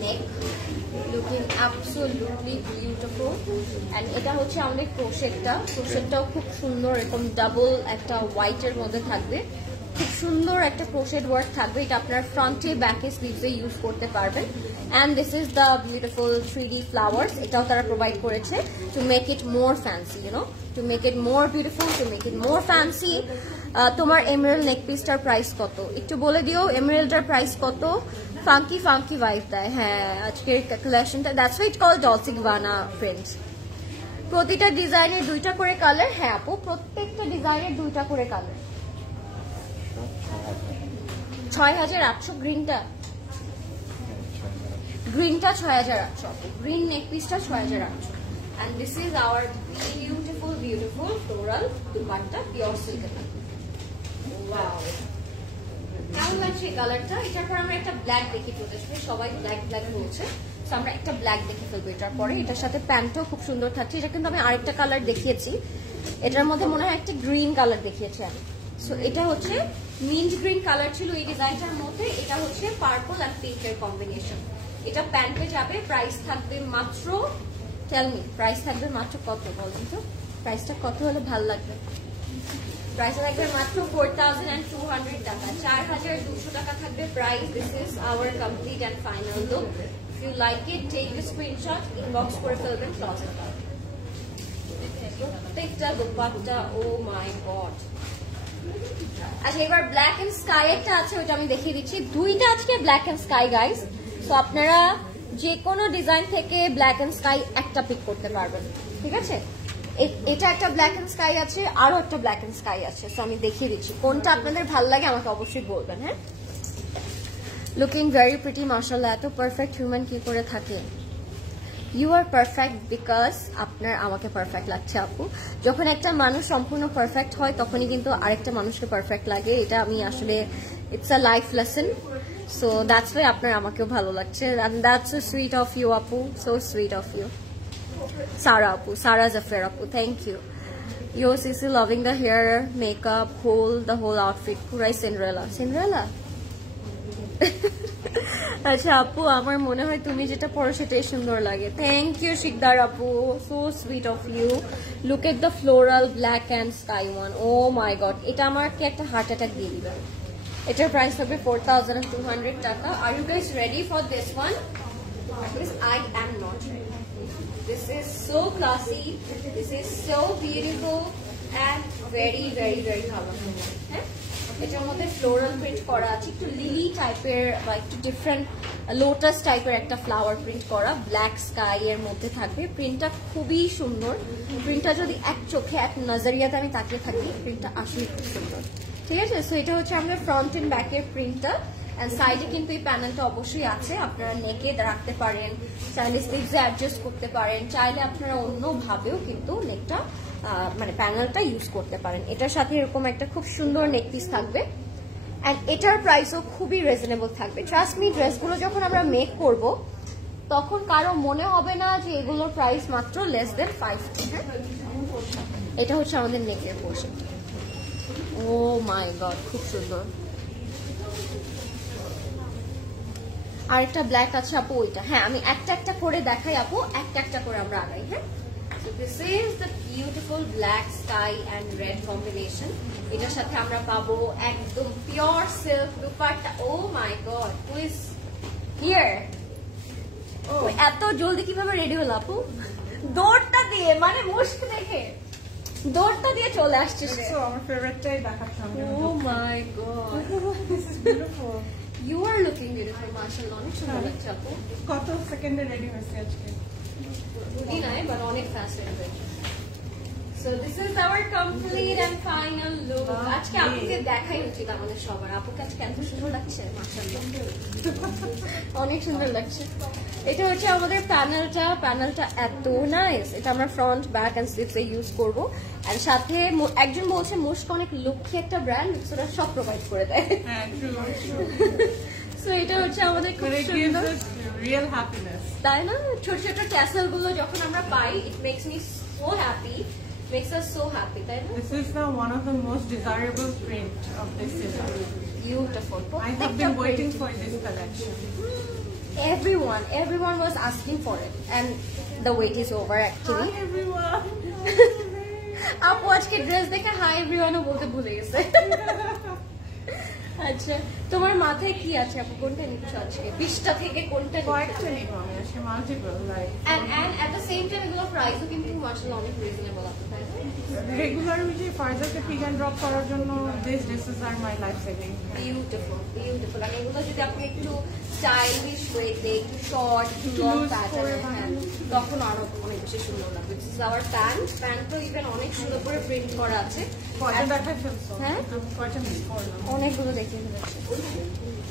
neck, looking absolutely beautiful. And এটা হচ্ছে আমাদের ক্রোশেটটা, ক্রোশেটটাও খুব সুন্দর, এরকম ডাবল একটা হোয়াইটের মধ্যে থাকবে, খুব সুন্দর একটা ক্রোশেট ওয়ার্ক থাকবে। এটা আপনার ফ্রন্টে ব্যাকে স্লিভসে ইউজ করতে পারবেন। And this is the beautiful 3D flowers, এটাও তারা প্রোভাইড করেছে to make it more fancy, you know, to make it more beautiful, to make it more fancy. তোমার এমরাল্ড নেক পিসটার প্রাইস কত একটু বলে দিও, এমরাল্ডটার প্রাইস কত? ফাঙ্কি ফাঙ্কি ভাইব দেয়। হ্যাঁ, আজকের কালেকশনটা that's why it called Dolce Gabbana friends. প্রতিটা ডিজাইনের দুইটা করে কালার। হ্যাঁ আপু, প্রত্যেকটা ডিজাইনের দুইটা করে কালার। 6800 গ্রিনটা, গ্রিনটা 6800 আপু, গ্রিন নেক পিসটা 6800। and this is our beautiful beautiful floral dupatta, pure silk এর। ওয়াও, কেমন লাগছে এই কালারটা? এটার পর আমরা একটা ব্ল্যাক দেখি, প্রত্যেকটা সবাই ব্ল্যাক ব্ল্যাক বলছে, তো আমরা একটা ব্ল্যাক দেখে ফেলবো এটার পরে। এটার সাথে প্যান্টও খুব সুন্দর থাকছে। এটা কিন্তু আমি আরেকটা কালার দেখিয়েছি, এটার মধ্যে মনে হয় একটা গ্রিন কালার দেখিয়েছি আমি। সো এটা হচ্ছে মিন্ট গ্রিন কালার ছিল এই ডিজাইনটার মধ্যে, এটা হচ্ছে পার্পল আর পিঙ্কের কম্বিনেশন। এটা প্যান্টে যাবে, প্রাইস থাকবে মাত্র, টেল মি প্রাইস থাকবে মাত্র কত বলুন তো? প্রাইসটা কত হলে ভালো লাগবে? প্রাইস থাকবে মাত্র 4200 টাকা, 4200 টাকা থাকবে price. This is our complete and final look. If you like it, take the screenshot, inbox করে ফেলবেন ক্লজেট। প্রত্যেকটা দুপাট্টা, ও মাই গড। আচ্ছা, এবার ব্ল্যাক এন্ড স্কাই একটা আছে, ওটা আমি দেখিয়ে দিচ্ছি। দুইটা আজকে ব্ল্যাক এন্ড স্কাই গাইস, তো আপনারা যে কোনো ডিজাইন থেকে ব্ল্যাক এন্ড স্কাই একটা পিক করতে পারবেন। ঠিক আছে, এটা একটা ব্ল্যাক এন্ড স্কাই আছে, আরো একটা ব্ল্যাক এন্ড স্কাই আছে। সো আমি দেখিয়ে দিচ্ছি, কোনটা আপনাদের ভালো লাগে আমাকে অবশ্যই বলবেন। হ্যাঁ, লুকিং ভেরি প্রিটি মাশাআল্লাহ। এত পারফেক্ট হিউম্যান কি করে থাকে? ইউ আর পারফেক্ট বিকজ আপনার আমাকে পারফেক্ট লাগছে আপু। যখন একটা মানুষ সম্পূর্ণ পারফেক্ট হয় তখনই কিন্তু আরেকটা মানুষকে পারফেক্ট লাগে। এটা আমি আসলে, it's a life lesson. So that's why আপনার আমাকেও ভালো লাগছে। And that's so sweet of you আপু, so sweet of you. Sara আপু, সারা জাফর আপু, থ্যাংক ইউ। ইউ সিসি loving the hair, makeup, the whole outfit, পুরাই সিন্ডারেলা। সিন্ডারেলা? আচ্ছা আপু, আমার মনে হয় তুমি যেটা পরো সেটাই সুন্দর লাগে। থ্যাংক ইউ শিকদার আপু, so sweet of you. Look at the floral black and sky one. Oh my god, এটা আমাকে একটা হার্ট অ্যাটাক দিয়ে দিবে। এটার প্রাইস হবে 4200 টাকা। Are you guys ready for this one? I am not ready. This is so classy, this is so beautiful and very very very colorful. হ্যাঁ, এটার মধ্যে ফ্লোরাল প্রিন্ট করা আছে, একটু লিলি টাইপের বা একটু ডিফারেন্ট লোটাস টাইপের একটা ফ্লাওয়ার প্রিন্ট করা, ব্ল্যাক স্কাই এর মধ্যে থাকবে। প্রিন্টটা খুবই সুন্দর। প্রিন্টটা যদি এক চোখে এক নজরিয়াতে আমি তাকিয়ে থাকি, প্রিন্টটা আসলে খুব সুন্দর। ঠিক আছে, সো এটা হচ্ছে আমাদের ফ্রন্ট এন্ড ব্যাকের প্রিন্টটা। এন্ড সাইডে কিন্তু এই প্যানেলটা অবশ্যই আছে, আপনারা নেকে রাখতে পারেন, চাইলে স্লিভসে অ্যাডজাস্ট করতে পারেন, চাইলে আপনারা অন্যভাবেও কিন্তু নেকটা মানে প্যানেলটা ইউজ করতে পারেন। এটার সাথে এরকম একটা খুব সুন্দর নেক পিস থাকবে। এন্ড এটার প্রাইসও খুবই রিজনেবল থাকবে। ট্রাস্ট মি, ড্রেসগুলো যখন আমরা মেক করব তখন কারো মনে হবে না যে এগুলোর প্রাইস মাত্র লেস দেন 50। হ্যাঁ, এটা হচ্ছে আমাদের নেকের পোর্শন। ও মাই গড, খুব সুন্দর। আরেকটা ব্ল্যাক আছে আপু, ওইটা। হ্যাঁ, আমি একটা একটা করে দেখাই আপু, একটা একটা করে আমরা আগাই। হ্যাঁ, so this is the beautiful black sky and red combination. এটার সাথে আমরা পাবো একদম pure silk dupatta. Oh my god, here এত জলদি কিভাবে রেডি হলো আপু দৌড়টা দিয়ে মানে মুস্ক দেখে দৌড়টা দিয়ে চলে আসছে সে আমার ফেভারিটটাই দেখাচ্ছি oh my god this is beautiful you are looking beautiful মাশাআল্লাহ অনেক সুন্দর লাগছে আপু কত সেকেন্ডে রেডি হয়েছে আজকে দুদিন নয় বাট অনেক ফাস্ট হয়েছে So this is our complete and final look. আজকে আপুকে দেখাই উচিত আমাদের সবার আপুকে আজকে এত সুন্দর লাগছে মাশাআল্লাহ অনেক সুন্দর লাগছে এটা হচ্ছে আমাদের প্যানেলটা এত নাইস এটা আমরা ফ্রন্ট ব্যাক এন্ড স্লিভস এ ইউজ করব আর সাথে একজন বলছে মুস্ক অনেক লক্ষ্মী একটা ব্র্যান্ড সেটা সব প্রোভাইড করে দেয় হ্যাঁ ট্রু সো এটা হচ্ছে আমাদের খুব সুন্দর রিয়েল হ্যাপিনেস তাই না ছোট ছোট ট্যাসেল গুলো যখন আমরা পাই it makes me so happy makes us so happy তাই না This is the one of the most desirable print of this season. Beautiful. I have been waiting for this collection. Everyone was asking for it, and the wait is over actually. Hi everyone. আপু আজকে dress দেখে hi everyone বলতে ভুলে গেছে আচ্ছা তোমার মাথায় কি আছে আপু কোনটা নিচ্ছ আজকে 20টা থেকে কোনটা কয়েকটা নিব আমি আজকে multiple like and at the same time এগুলো প্রাইসও কিন্তু মাশাআল্লাহ অনেক রিজনেবল আপু তাই না রেগুলার উইকে ফার্দারকে পিক এন্ড ড্রপ করার জন্য this dresses are my life saving beautiful আর এগুলো যদি আপনি একটু স্টাইলিশ ওয়েতে একটু শর্ট একটু লং প্যাটার্ন তখন আরো অনেক বেশি সুন্দর লাগবে দিস ইজ আওয়ার প্যান্টও ইভেন অনেক সুন্দর করে প্রিন্ট করা আছে কয়টা দেখাই ফেলছো হ্যাঁ কয়টা মিস করলাম অনেকগুলো দেখিয়ে ফেলেছে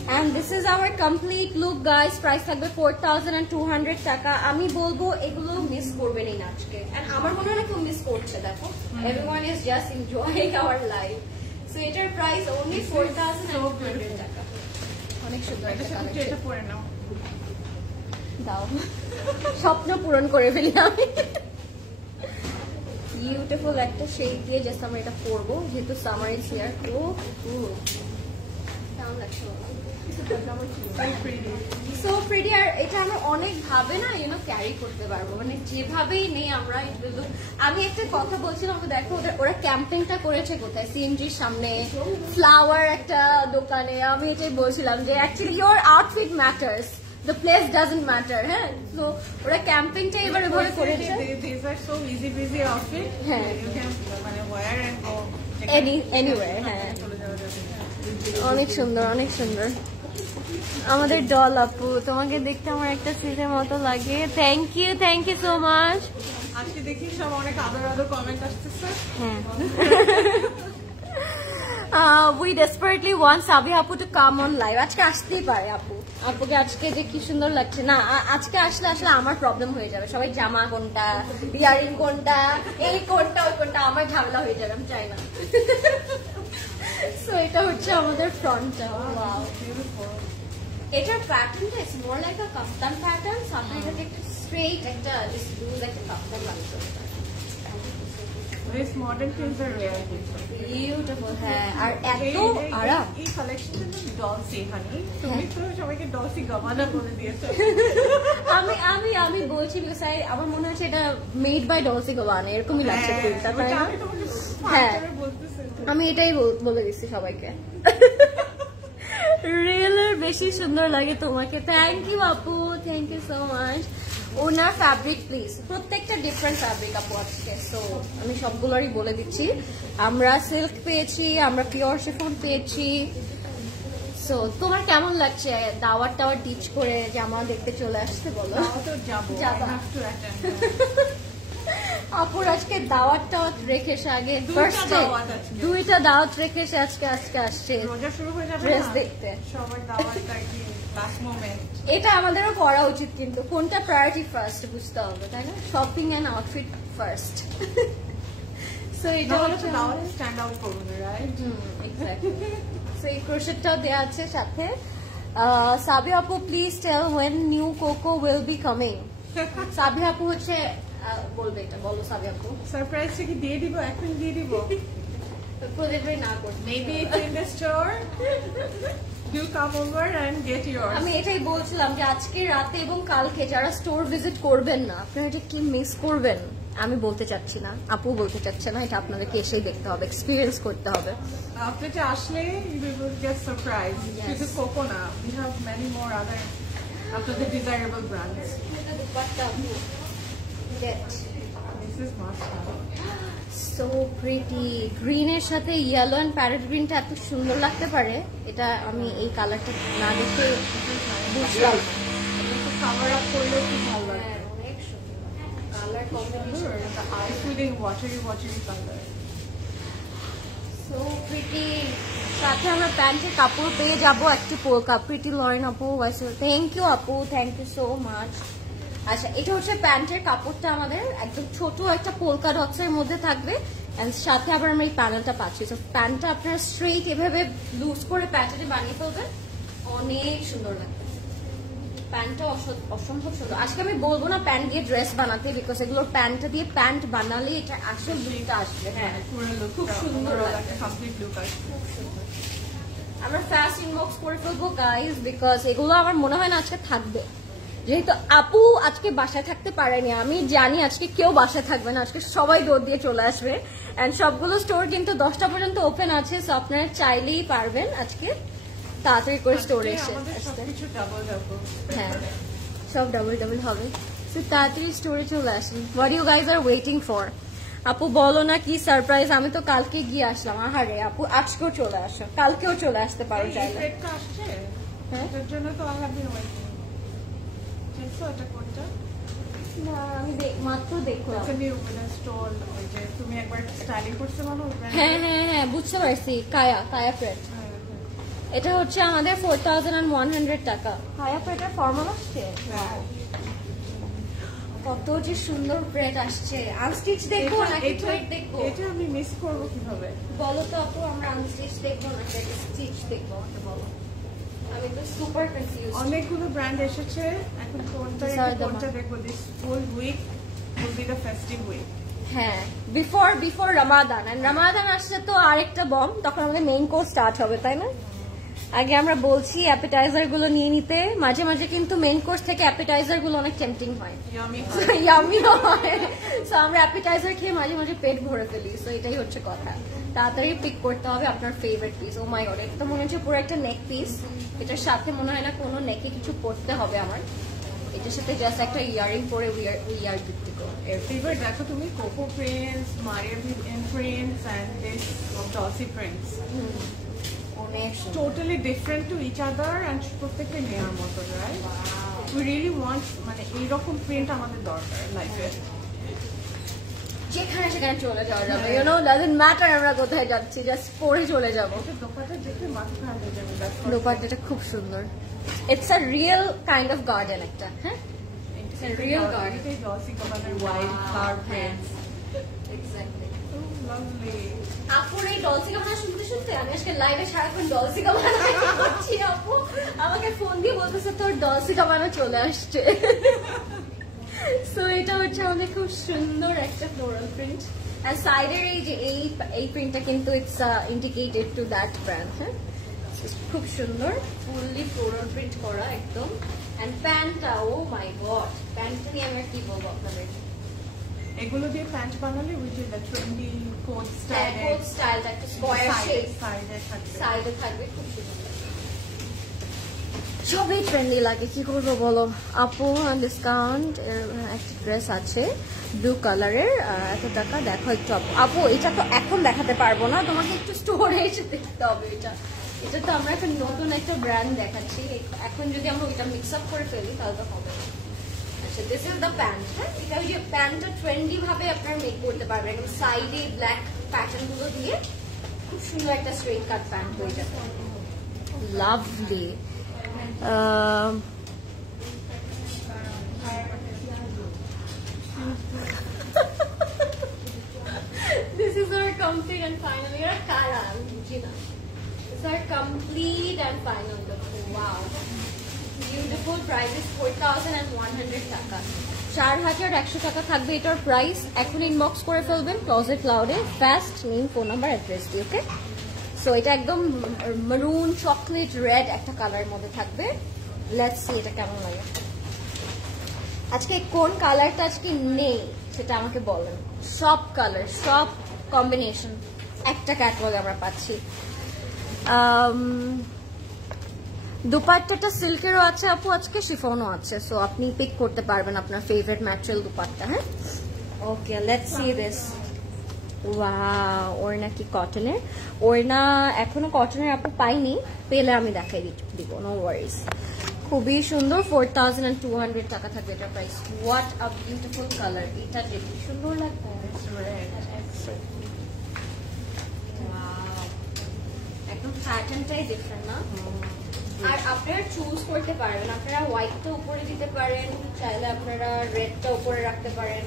and this is our complete look guys price থাকবে 4200 টাকা আমি বলবো এগুলো মিস করবেন এই আজকে and আমার মনে হয় কেউ মিস করছে দেখো everyone is just enjoying our life so এটার প্রাইস only 4200 টাকা অনেক সুন্দর এটা পরে নাও দাও স্বপ্ন পূরণ করে ফেলি আমি বিউটিফুল একটা শেড দিয়ে জাস্ট আমরা এটা পরবো যেহেতু সামার ইজ হিয়ার কেমন লাগছে সো প্রিটি আর এটা আমরা অনেক ভাবে না ক্যারি করতে পারবো মানে যেভাবেই নেই আমরা আমি একটা কথা বলছিলাম দেখো ওরা ক্যাম্পেইনটা করেছে কোথায় সিএমজির সামনে ফ্লাওয়ার একটা দোকানে আমি এটাই বলছিলাম যে actually your outfit matters the place doesn't matter হ্যাঁ so ওরা ক্যাম্পেইনটা এবারে ভাবে করেছে these are so easy busy outfit হ্যাঁ you can মানে wear and go anywhere হ্যাঁ অনেক সুন্দর আমাদের ডল আপু তোমাকে দেখতে আমার একটা সিজের মতো লাগে থ্যাংক ইউ সো মাচ আজকে দেখি সব অনেক আদর কমেন্ট আসতেছে হ্যাঁ we desperately want সাবি আপু to come on live আজকে আসতেই পারে আপুকে আজকে যে কি সুন্দর লাগছে না আজকে আসলে আমার প্রবলেম হয়ে যাবে সবাই জামা কোনটা ইয়ারিং কোনটা এই কোনটা ওই কোনটা আমার ঝামেলা হয়ে যাবে আমি চাই না সো এটা হচ্ছে আমাদের ফ্রন্টটা ওয়াও এটার প্যাটার্নটা it's more like a kaftan pattern সামনে এটাকে একটা স্ট্রেট একটা জাস্ট লুজ একটা কাফতান লাগছে This modern things are really beautiful হ্যাঁ আর এত আরাম এই কালেকশনটা ডলসি হানি তুমি তো সবাইকে ডলসি গাবানা বলে দিয়েছো আমি বলছি বিকজ আমার মনে হচ্ছে এটা মেড বাই ডলসি গাবানা এরকমই লাগছে প্রিন্টটা তাই না হ্যাঁ আমি এটাই বলে দিচ্ছি সবাইকে রিয়েলের বেশি সুন্দর লাগে তোমাকে থ্যাংক ইউ আপু থ্যাংক ইউ সো মাচ ওনার ফ্যাব্রিক প্লিজ প্রত্যেকটা ডিফারেন্ট ফ্যাব্রিক আপু আজকে সো আমি সবগুলোরই বলে দিচ্ছি আমরা সিল্ক পেয়েছি আমরা পিওর শিফন পেয়েছি সো তোমার কেমন লাগছে দাওয়াত টাওয়ার ডিচ করে জামা দেখতে চলে আসতে বলো আপুর আজকে দাওয়াত টাওয়াত রেখে আগে দুইটা দাওয়াত রেখে আজকে আসছে ড্রেস দেখতে এটা আমাদেরও করা উচিত কিন্তু কোনটা প্রায়োরিটি ফার্স্ট বুঝতে হবে তাই না shopping and outfit first so এটা স্ট্যান্ড আউট করবে রাইট এক্স্যাক্টলি সো এই ক্রোশেটটাও দেওয়া আছে সাথে সাবি আপু please tell when new coco will be coming সাবি আপু হচ্ছে বলবে এটা বলো সাবি আপু সারপ্রাইজ কি দিয়ে দিব এখন দিয়ে দিব ডেলিভারি না করতে maybe it's in the store do come over and get yours আমি এটাই বলছিলাম যে আজকে রাতে এবং কালকে যারা স্টোর ভিজিট করবেন না আপনারা এটা কি মিস করবেন আমি বলতে চাচ্ছি না আপু বলতে চাচ্ছে না এটা আপনাদেরকে এসেই দেখতে হবে এক্সপেরিয়েন্স করতে হবে আপনারা আসলে you will get surprised this is coco na we have many more other After the desirable brands. This is must have. So pretty. গ্রিনের সাথে ইয়েলো এন্ড প্যারেট গ্রিনটা এত সুন্দর লাগতে পারে, এটা আমি এই কালারটা না দেখে বুঝলাম। কাভার আপ করলেও খুব ভালো লাগে। অনেক সুন্দর colour combination, The eyes feeling watery color. So pretty. সাথে আমরা প্যান্টের কাপড় পেয়ে যাবো একটু পোলকা। প্রিটি লরেন আপু, থ্যাংক ইউ আপু, থ্যাংক ইউ সো মাচ। আচ্ছা, এটা হচ্ছে প্যান্টের কাপড়টা আমাদের একদম ছোট একটা পোলকা ডটসের মধ্যে থাকবে, এন্ড সাথে আবার আমরা এই প্যানেলটা পাচ্ছি। তো প্যান্টটা আপনারা স্ট্রেইট এভাবে লুজ করে প্যান্টে বানিয়ে ফেলবেন, অনেক সুন্দর লাগবে। প্যান্টটা অসম্ভব সুন্দর। আজকে আমি বলবো না প্যান্ট দিয়ে ড্রেস বানাতে, বিকজ এগুলোর প্যান্টটা দিয়ে প্যান্ট বানালে এটা আসল লুকটা আসবে। হ্যাঁ, পুরো লুক খুব সুন্দর লাগবে, কমপ্লিট লুক আসবে। খুব সুন্দর। আমরা ফাস্ট ইনবক্স করে ফেলবো গাইজ, বিকজ এগুলো আমার মনে হয় না আজকে থাকবে, যেহেতু আপু আজকে বাসায় থাকতে পারেনি। আমি জানি আজকে কেউ বাসায় থাকবে না, আজকে সবাই দৌড় দিয়ে চলে আসবে, এন্ড সবগুলো স্টোর কিন্তু 10টা পর্যন্ত ওপেন আছে। সো আপনারা চাইলেই পারবেন আজকে তাড়াতাড়ি করে স্টোরে এসে। হ্যাঁ, সব ডাবল ডাবল হবে, সো তাড়াতাড়ি স্টোরে চলে আসেন। What you guys are waiting for? আপু বলো না কি সারপ্রাইজ, আমি তো কালকে গিয়ে আসলাম। আহারে আপু, আজকেও চলে আসো, কালকেও চলে আসতে পারো চাইলে। হ্যাঁ, এর জন্য তো I have been waiting. দেখো এটা কোনটা? না, আমি মাত্র দেখলাম। এটা নিউ উইমেন্স স্টোর, ওই যে তুমি একবার স্টাইলিং করতে বলো। হ্যাঁ হ্যাঁ হ্যাঁ, বুঝতে পারছি। কায়া প্রেট। এটা হচ্ছে আমাদের 4100 টাকা। কায়া প্রেটের ফর্মাল আসছে, কত যে সুন্দর প্রেট আসছে। আনস্টিচ দেখবো নাকি প্রেট দেখবো? এটা আমি মিস করবো কিভাবে বলো তো আপু, আমরা আনস্টিচ দেখবো নাকি স্টিচ দেখবো? আমাকে বলো, আমি তো সুপার কনফিউজ। অনেকগুলো ব্র্যান্ড এসেছে, এখন কোনটা দেখবো? This whole week will be the festive week. হ্যাঁ, বিফোর রমাদান, এন্ড রমাদান আসছে তো আরেকটা বম, তখন আমাদের মেইন কোর্স স্টার্ট হবে, তাই না? আগে আমরা বলছি অ্যাপেটাইজার গুলো নিয়ে নিতে, মাঝে মাঝে কিন্তু মেইন কোর্স থেকে অ্যাপেটাইজার গুলো অনেক টেম্পটিং হয়, ইয়ামিও হয়। সো আমরা অ্যাপেটাইজার খেয়ে মাঝে মাঝে পেট ভরে ফেলি। সো এটাই হচ্ছে কথা, তাড়াতাড়ি পিক করতে হবে আপনার favourite piece. O my god, এটা তো মনে হচ্ছে পুরো একটা নেক পিস। এটার সাথে মনে হয় না কোনো নেকে কিছু পড়তে হবে আমার, এটার সাথে জাস্ট একটা ইয়ারিং পরে we are good to go. Favourite দেখো তুমি, Coco prints, Maria Vivian prints and this Dolce prints, অনেক totally different to each other, and প্রত্যেকটা নেওয়ার মতো, রাইট? উই রিয়েলি ওয়ান্ট, মানে এইরকম প্রিন্ট আমাদের দরকার লাইফে। যেখানে সেখানে চলে যাওয়া যাবে, ইউ নো, ডাজন্ট ম্যাটার আমরা কোথায় যাচ্ছি, জাস্ট পরে চলে যাবো। দোপাট্টা দেখে মাথা খারাপ হয়ে যাবে। দোপাট্টাটা খুব সুন্দর, it's a real kind of garden একটা। হ্যাঁ, it's a real garden. Dolce গাবানার wild flower prints, exactly, so lovely. আপুর এই ডলসি গাবানা শুনতে শুনতে আমি আজকে লাইভে সারাক্ষণ ডলসি গাবানা করছি। আপু আমাকে ফোন দিয়ে বলতেছে তোর ডলসি গাবানা চলে আসছে। সো এটা হচ্ছে আমাদের খুব সুন্দর একটা ফ্লোরাল প্রিন্ট, আর সাইডের এই যে এই প্রিন্টটা কিন্তু it's indicated to that brand. হ্যাঁ, খুব সুন্দর, ফুললি ফ্লোরাল প্রিন্ট করা একদম। এন্ড প্যান্টটা, ও মাই গড, প্যান্টটা নিয়ে আমরা কি বলবো আপনাদের? এগুলো দিয়ে প্যান্ট বানালে which is the trendy coat style, coat স্টাইলটা একটা স্কয়ার শেপ সাইডে থাকবে, খুব সুন্দর। সবই ট্রেন্ডি লাগে, কি করবো বলো আপু? ডিসকাউন্ট একটা ড্রেস আছে ব্লু কালারের, এত টাকা, দেখো একটু আপু। এটা তো এখন দেখাতে পারবো না, তোমাকে একটু স্টোরে এসে দেখতে হবে। এটা তো আমরা একটা নতুন একটা ব্র্যান্ড দেখাচ্ছি, এখন যদি আমরা ওইটা মিক্স আপ করে ফেলি তাহলে তো হবে। আচ্ছা, দিস ইজ দ্য প্যান্ট। হ্যাঁ, এটা ওই যে প্যান্টটা ট্রেন্ডি ভাবে আপনারা মেক করতে পারবেন, একদম সাইডে ব্ল্যাক প্যাটার্ন গুলো দিয়ে খুব সুন্দর একটা স্ট্রেট কাট প্যান্ট হয়ে যাবে, lovely. This is our complete and final. You're a Kara, Gina. This is our complete and final look. Wow. Beautiful. Price is 4100 টাকা। 4100 টাকা থাকবে এটার প্রাইস। এখন ইনবক্স করে ফেলবেন ক্লোজেট ক্লাউডে, first name, phone number, address দিয়ে। ওকে, সো এটা একদম মারুন চকলেট রেড একটা কালারের মধ্যে থাকবে। লেটস সি এটা কেমন লাগে। আজকে কোন কালারটা আজকে নেই সেটা আমাকে বলেন। সব কালার, সব কম্বিনেশন একটা ক্যাটালগে আমরা পাচ্ছি। দুপাট্টাটা সিল্কেরও আছে আপু, আজকে শিফনও আছে, সো আপনি পিক করতে পারবেন আপনার ফেভারিট ম্যাটেরিয়াল দুপাট্টা। হ্যাঁ, ওকে, লেটস সি দিস। ওয়াও, ওড়না কি কটনের? ওড়না এখনো কটনের আপু পাইনি, পেলে আমি দেখাই দিব, নো ওয়ারিজ। খুবই সুন্দর, 4200 টাকা থাকবে এটা price. What a beautiful colour, এটা দেখতে সুন্দর লাগবে। একদম প্যাটার্নটাই ডিফারেন্ট না? আর আপনারা চুজ করতে পারবেন, আপনারা হোয়াইটটা উপরে দিতে পারেন, চাইলে আপনারা রেডটা উপরে রাখতে পারেন,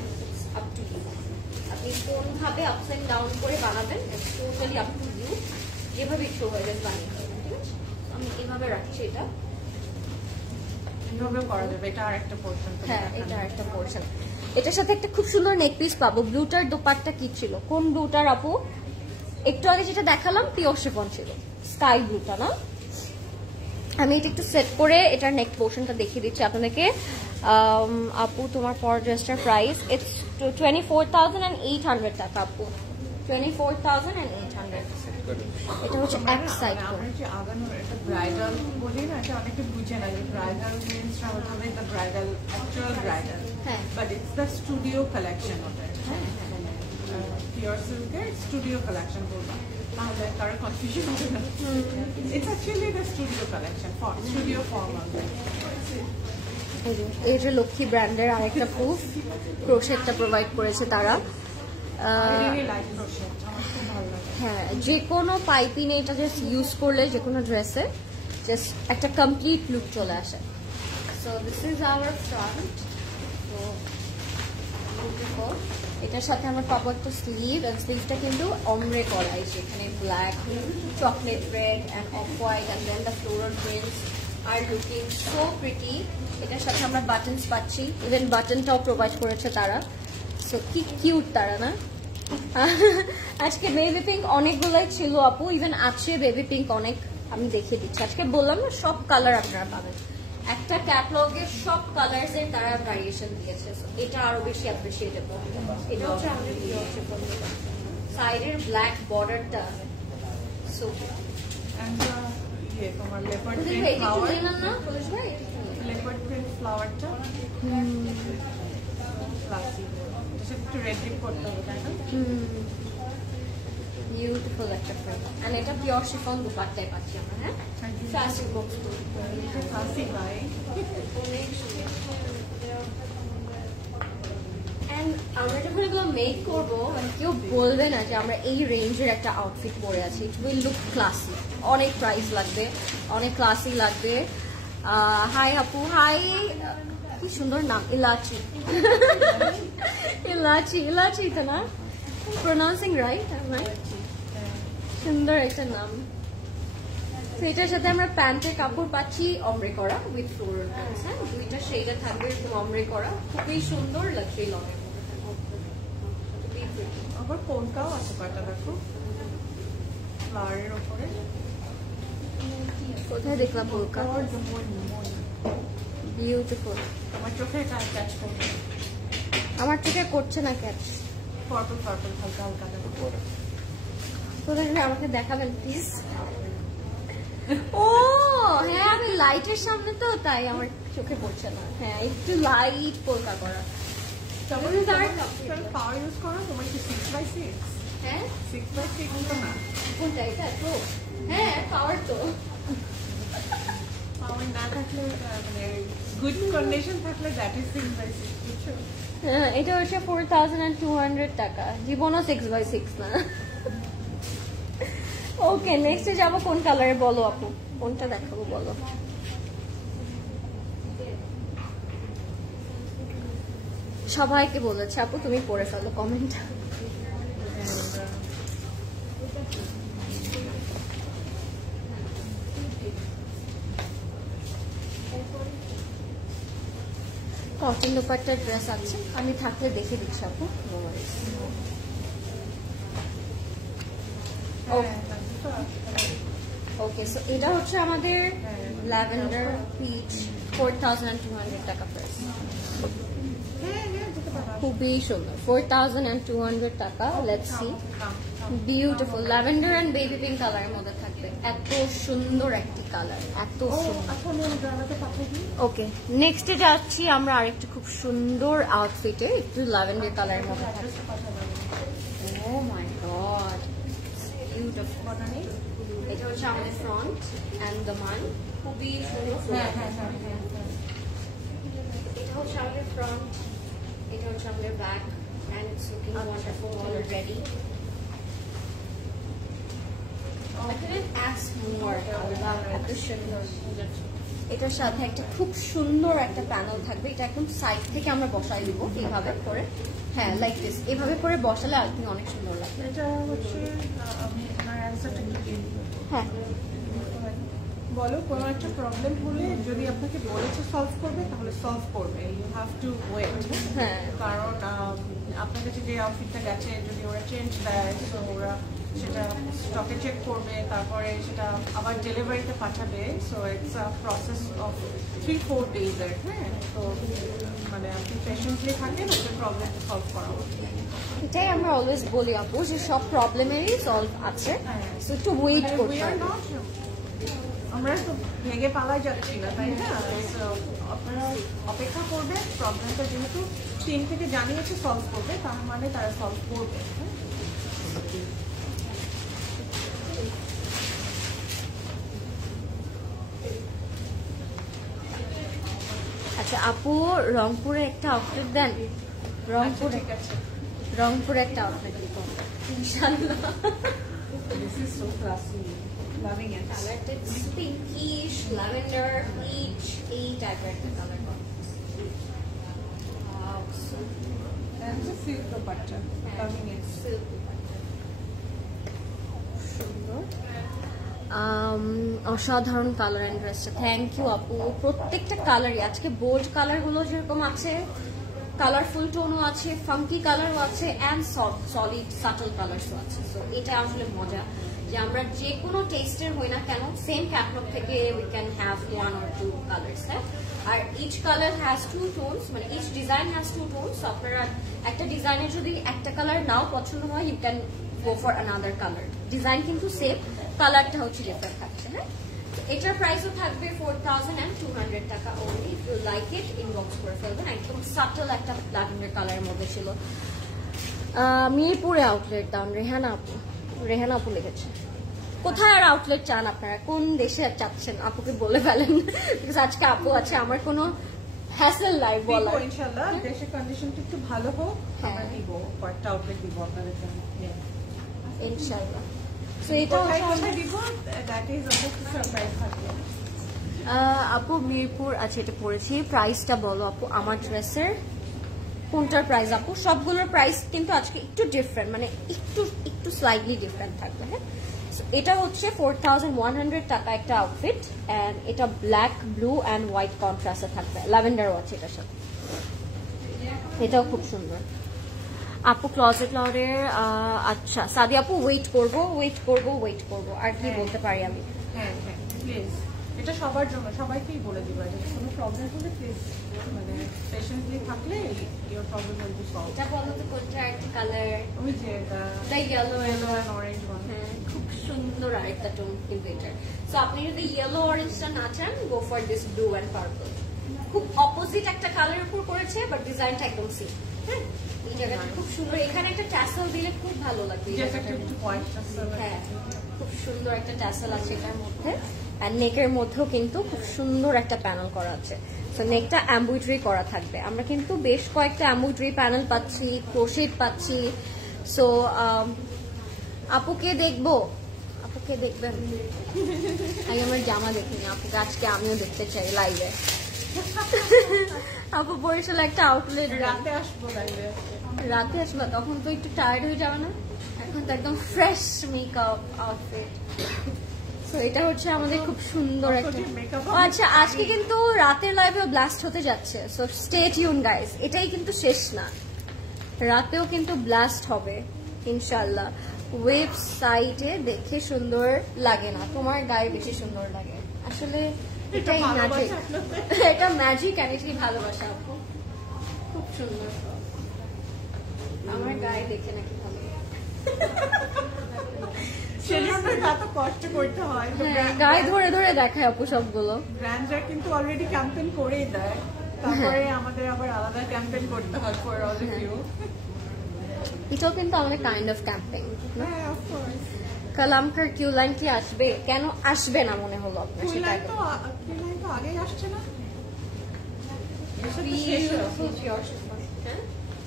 আপ টু ইউ। আপনি কোনভাবে আপস এন্ড ডাউন করে বানাবেন, টোটালি আপ টু ইউ, যেভাবে ইচ্ছু হয়ে যাবে বানিয়ে দেবেন। ঠিক আছে, আমি এভাবে রাখছি, এটা এভাবে করা যাবে। এটা আরেকটা পোরশন। হ্যাঁ, এটা আরেকটা পোরশন। এটার সাথে একটা খুব সুন্দর নেক পিস পাবো। ব্লুটার দোপাট্টা কি ছিল? কোন ব্লুটার আপু? একটু আগে যেটা দেখালাম পিওর শিফন ছিল, স্কাই ব্লুটা না? আমি এটা একটু সেট করে এটার নেক পোর্শনটা দেখিয়ে দিচ্ছি আপনাদেরকে। আপু তোমার পর ড্রেসটার প্রাইস ইটস 24,800 টাকা আপু, 24,800। এটা হচ্ছে এক সাইড। আমরা যে আগানোর এটা ব্রাইডাল বলি না, এটা অনেকে বুঝে না যে ব্রাইডাল মিন্স হবে the bridal, actual bridal, but it's the studio collection ওটা। হ্যাঁ, পিওর সিল্কের স্টুডিও কালেকশন বলবা, তাহলে কারো কনফিউশন হবে না। It's actually the studio collection, studio formal. এই যে লক্ষ্মী ব্র্যান্ডের আরেকটা প্রুফ, ক্রোশেটটা প্রোভাইড করেছে তারা। হ্যাঁ, যে কোনো পাইপিং এটা জাস্ট ইউজ করলে যে কোনো ড্রেসে জাস্ট একটা কমপ্লিট লুক চলে আসে। So this is our front. তো এটার সাথে আমরা পাবো একটা স্লিভ, এন্ড স্লিভটা কিন্তু অমরে করা, সেখানে black, chocolate red and off white and then the floral prints are looking so pretty. এটার সাথে আমরা বাটনস পাচ্ছি, ইভেন বাটনটাও প্রোভাইড করেছে তারা। সো কি কিউট তারা না? আজকে বেবি পিঙ্ক অনেকগুলোই ছিল আপু, ইভেন আছে বেবি পিঙ্ক অনেক, আমি দেখিয়ে দিচ্ছি। আজকে বললাম না সব কালার আপনারা পাবেন, একটা ক্যাটালগে সব কালার্স এর তারা ভ্যারিয়েশন দিয়েছে, এটা আরো বেশি অ্যাপ্রিশিয়েটেবল। এটা হচ্ছে আমাদের সাইডের ব্ল্যাক বর্ডারটা, সো তোমার leopard print flower, leopard print ফ্লাওয়ারটা ক্লাসিক, একটু রেড ডিপ করতে হবে, তাই না? বিউটিফুল একটা ফ্রন্ট, এন্ড এটা পিওর শিফন দুপাট্টায় পাচ্ছি আমরা। হ্যাঁ, ক্লাসিক বক্স, ক্লাসিক ভাই। আমরা যখন এগুলো মেক করবো, মানে কেউ বলবে না যে আমরা এই রেঞ্জের একটা আউটফিট পরে আছি। ইট উইল লুক ক্লাসি, অনেক প্রাইস লাগবে, অনেক ক্লাসি লাগবে। হাই আপু, হাই, কি সুন্দর নাম, ইলাচি। ইলাচি, ইলাচি তো না? Pronouncing right? সুন্দর একটা নাম। এটার সাথে আমরা প্যান্টের কাপড় পাচ্ছি অমরে করা উইথ ফ্লোরাল প্যান্টস। হ্যাঁ, দুইটা শেডে থাকবে এরকম অমরে করা, খুবই সুন্দর লাক্সারি লংয়ের। আবার কোনটাও আছে, পাটা দেখো ফ্লাওয়ারের উপরে। কোথায় দেখলাম পোলকা? বিউটিফুল। তোমার চোখে ক্যাচ করবে? আমার চোখে করছে না ক্যাচ। পার্পল পার্পল হালকা হালকা দেখো। কোথায় আমাকে দেখাবেন প্লিজ? ও হ্যাঁ, আমি লাইটের সামনে তো তাই আমার চোখে পড়ছে না। হ্যাঁ, একটু লাইট পোলকা করা। পাওয়ার ইউজ করো, তোমার কি 6x6? হ্যাঁ, 6x6 তো না, কোনটা এটা? তো হ্যাঁ, পাওয়ার তো পাওয়ার না থাকলে মানে গুড কন্ডিশন থাকলে দ্যাট ইজ 6x6, বুঝছো? হ্যাঁ, এটা হচ্ছে 4200 টাকা, জীবনও 6x6 না। ওকে, নেক্সটে যাবো কোন কালারে বলো আপু, কোনটা দেখাবো বলো? সবাইকে বলেছে আপু তুমি পড়ে ফেলো কমেন্ট। কটন দুপাট্টার ড্রেস আছে, আমি থাকলে দেখে দিচ্ছি আপু। ওকে, সো এটা হচ্ছে আমাদের ল্যাভেন্ডার পিচ, 4200 টাকা প্রাইস। খুবই সুন্দর, 4200 টাকা। Let's see beautiful lavender and baby pink কালারের মধ্যে থাকবে। এত সুন্দর একটি কালার, এত ওকে। নেক্সটে যাচ্ছি আমরা আরেকটা খুব সুন্দর আউটফিটে, একটু ল্যাভেন্ডার কালারের মধ্যে থাকবে। ও মাই গড, বিউটিফুল। এটা হচ্ছে আমাদের ফ্রন্ট এন্ড দ্য মান, খুবই সুন্দর। এটা হচ্ছে আমাদের ফ্রন্ট, এটা হচ্ছে আমাদের back, and it's looking wonderful already. I couldn't ask more. এত সুন্দর। এটার সাথে একটা খুব সুন্দর একটা প্যানেল থাকবে, এটা একদম সাইড থেকে আমরা বসাই দিব এইভাবে করে। হ্যাঁ, লাইক দিস, এইভাবে করে বসালে আই থিঙ্ক অনেক সুন্দর লাগবে। এটা হচ্ছে আমি আমার অ্যানসারটা একটু দিই। হ্যাঁ, বলো কোনো একটা প্রবলেম হলে যদি আপনাকে বলেছে সলভ করবে তাহলে সলভ করবে, ইউ হ্যাভ টু ওয়েট। হ্যাঁ, কারণ আপনার কাছে যে আউটফিটটা গেছে যদি ওরা চেঞ্জ দেয় তো ওরা সেটা স্টকে চেক করবে, তারপরে সেটা আবার ডেলিভারিতে পাঠাবে। So it's a process of 3-4 days এর। হ্যাঁ, তো মানে আপনি পেশেন্টলি থাকেন ওদের প্রবলেমটা সলভ করা হবে। এটাই আমরা অলওয়েজ বলি আপু যে সব প্রবলেমেরই সলভ আছে, সো একটু ওয়েট করতে হবে। আমরা তো ভেঙে পালাই যাচ্ছি না, তাই না? আপনারা অপেক্ষা করবে, প্রবলেমটা যেহেতু টিম থেকে জানিয়েছে সলভ করবে, তার মানে তারা সলভ করবে। আচ্ছা আপু, রংপুরে একটা আউটলেট দেন। রংপুরে ঠিক আছে, রংপুরে একটা আউটলেট দিব ইনশাআল্লাহ। This is so classy, loving ইট। কালারটা ইটস পিঙ্কিশ ল্যাভেন্ডার পিচ, এই টাইপের একটা colour. And the silk dupatta, loving it. অসাধারণ কালার এন্ড ড্রেসটা। থ্যাংক ইউ আপু। প্রত্যেকটা কালারই আজকে বোল্ড কালার গুলো যেরকম আছে, কালারফুল টোনও আছে, ফাঙ্কি কালারও আছে, অ্যান্ড সলিড সাটল কালারসও আছে। সো এটা আসলে মজা যে আমরা যে কোনো টেস্টের হই না কেন, সেম ক্যাটলগ থেকে we can have 1 or 2 colours. হ্যাঁ, আর ইচ কালার হ্যাজ 2 টোনস, মানে ইচ ডিজাইন হ্যাজ 2 টোনস। আপনারা একটা ডিজাইনের যদি একটা কালার নাও পছন্দ হয়, you can go for another colour. Design কিন্তু সেম, কালারটা হচ্ছে ডিফারেন্ট থাকছে। হ্যাঁ, এটার প্রাইসও থাকবে 4200 টাকা only. If you like it inbox করে ফেলবেন। একদম সাটল একটা ল্যাভেন্ডার কালারের মধ্যে ছিল। মিরপুরে আউটলেট দাম, রেহানা আপু। রেহানা আপু লিখেছে। কোথায় আর আউটলেট চান আপনারা, কোন দেশে আর চাচ্ছেন আপুকে বলে ফেলেন, বিকজ আজকে আপু আছে, আমার কোনো হ্যাসেল নাই বলা। ইনশাআল্লাহ দেশের কন্ডিশনটা একটু ভালো হোক, আমরা দিব কয়েকটা আউটলেট দিব আপনাদের জন্য ইনশাআল্লাহ। সো এটা কোথায় দিব, দ্যাট ইজ অলসো সারপ্রাইজ থাকবে। আপু মিরপুর, আচ্ছা এটা পড়েছি। প্রাইসটা বলো আপু আমার ড্রেসের, কোনটার প্রাইস আপু? সবগুলোর প্রাইস কিন্তু আজকে একটু ডিফারেন্ট, মানে একটু স্লাইটলি ডিফারেন্ট থাকবে। হ্যাঁ, এটা হচ্ছে 4100 টাকা একটা আউটফিট, এন্ড এটা ব্ল্যাক, ব্লু এন্ড হোয়াইট কন্ট্রাস্টে থাকবে। ল্যাভেন্ডারও আছে এটার সাথে, এটাও খুব সুন্দর। আপু ক্লজেট লরের, আচ্ছা সাদি আপু ওয়েট করব, আর কি বলতে পারি আমি? হ্যাঁ হ্যাঁ প্লিজ, এটা সবার জন্য, সবাইকেই বলে দিবা যে কোনো প্রবলেম হলে প্লিজ মানে পেশেন্টলি থাকলে your problem will be solved. এটা বলো তো কোনটা একটা কালার? ওই যে এটা ইয়েলো এন্ড অরেঞ্জ ওয়ান। হ্যাঁ, খুব সুন্দর আরেকটা টোন কিন্তু এটা। সো আপনি যদি ইয়েলো অরেঞ্জটা না চান, go for this blue and purple. খুব অপোজিট একটা কালারের উপর করেছে, বাট ডিজাইনটা একদম সেম। হ্যাঁ, এই জায়গাটা খুব সুন্দর, এখানে একটা ট্যাসেল দিলে খুব ভালো লাগবে। হ্যাঁ, খুব সুন্দর একটা ট্যাসেল আছে এটার মধ্যে, আর নেকের মধ্যেও কিন্তু খুব সুন্দর একটা প্যানেল করা আছে। সো নেকটা এমব্রয়ডারি করা থাকবে। আমরা কিন্তু বেশ কয়েকটা এমব্রয়ডারি প্যানেল পাচ্ছি, ক্রোশেট পাচ্ছি। সো আপুকে দেখবো, আপুকে দেখবেন? আগে আমার জামা দেখিনি, আপুকে আজকে আমিও দেখতে চাই লাইভে। আপু বরিশাল একটা আউটলেট, রাতে আসবো লাইভে। রাতে আসবা, তখন তো একটু টায়ার্ড হয়ে যাবে না? এখন তো একদম ফ্রেশ মেকআপ আউটফিট। তো এটা হচ্ছে আমাদের খুব সুন্দর একটা। আচ্ছা, আজকে কিন্তু রাতের লাইভেও ব্লাস্ট হতে যাচ্ছে, সো স্টে টিউন গাইস। এটাই কিন্তু শেষ না, রাতেও কিন্তু ব্লাস্ট হবে ইনশাআল্লাহ। ওয়েবসাইটে দেখে সুন্দর লাগে না, তোমার গায়ে বেশি সুন্দর লাগে। আসলে এটাই ম্যাজিক, এটা ম্যাজিক আর এটাই ভালোবাসা। আপু খুব সুন্দর, আমার গায়ে দেখে নাকি ভালো লাগে। সেজন্য এত কষ্ট করতে হয়। গায়ে ধরে ধরে দেখায় আপু সবগুলো। ব্র্যান্ডরা কিন্তু অলরেডি ক্যাম্পেইন করেই দেয়, তারপরে আমাদের আবার আলাদা ক্যাম্পেইন করতে হয় ফর অল অফ ইউ। এটাও কিন্তু আমাদের কাইন্ড অফ ক্যাম্পেইন। কালামকার কিউ লাইন কি আসবে? কেন আসবে না মনে হলো আপনার? সেটা তো আগেই আসছে না,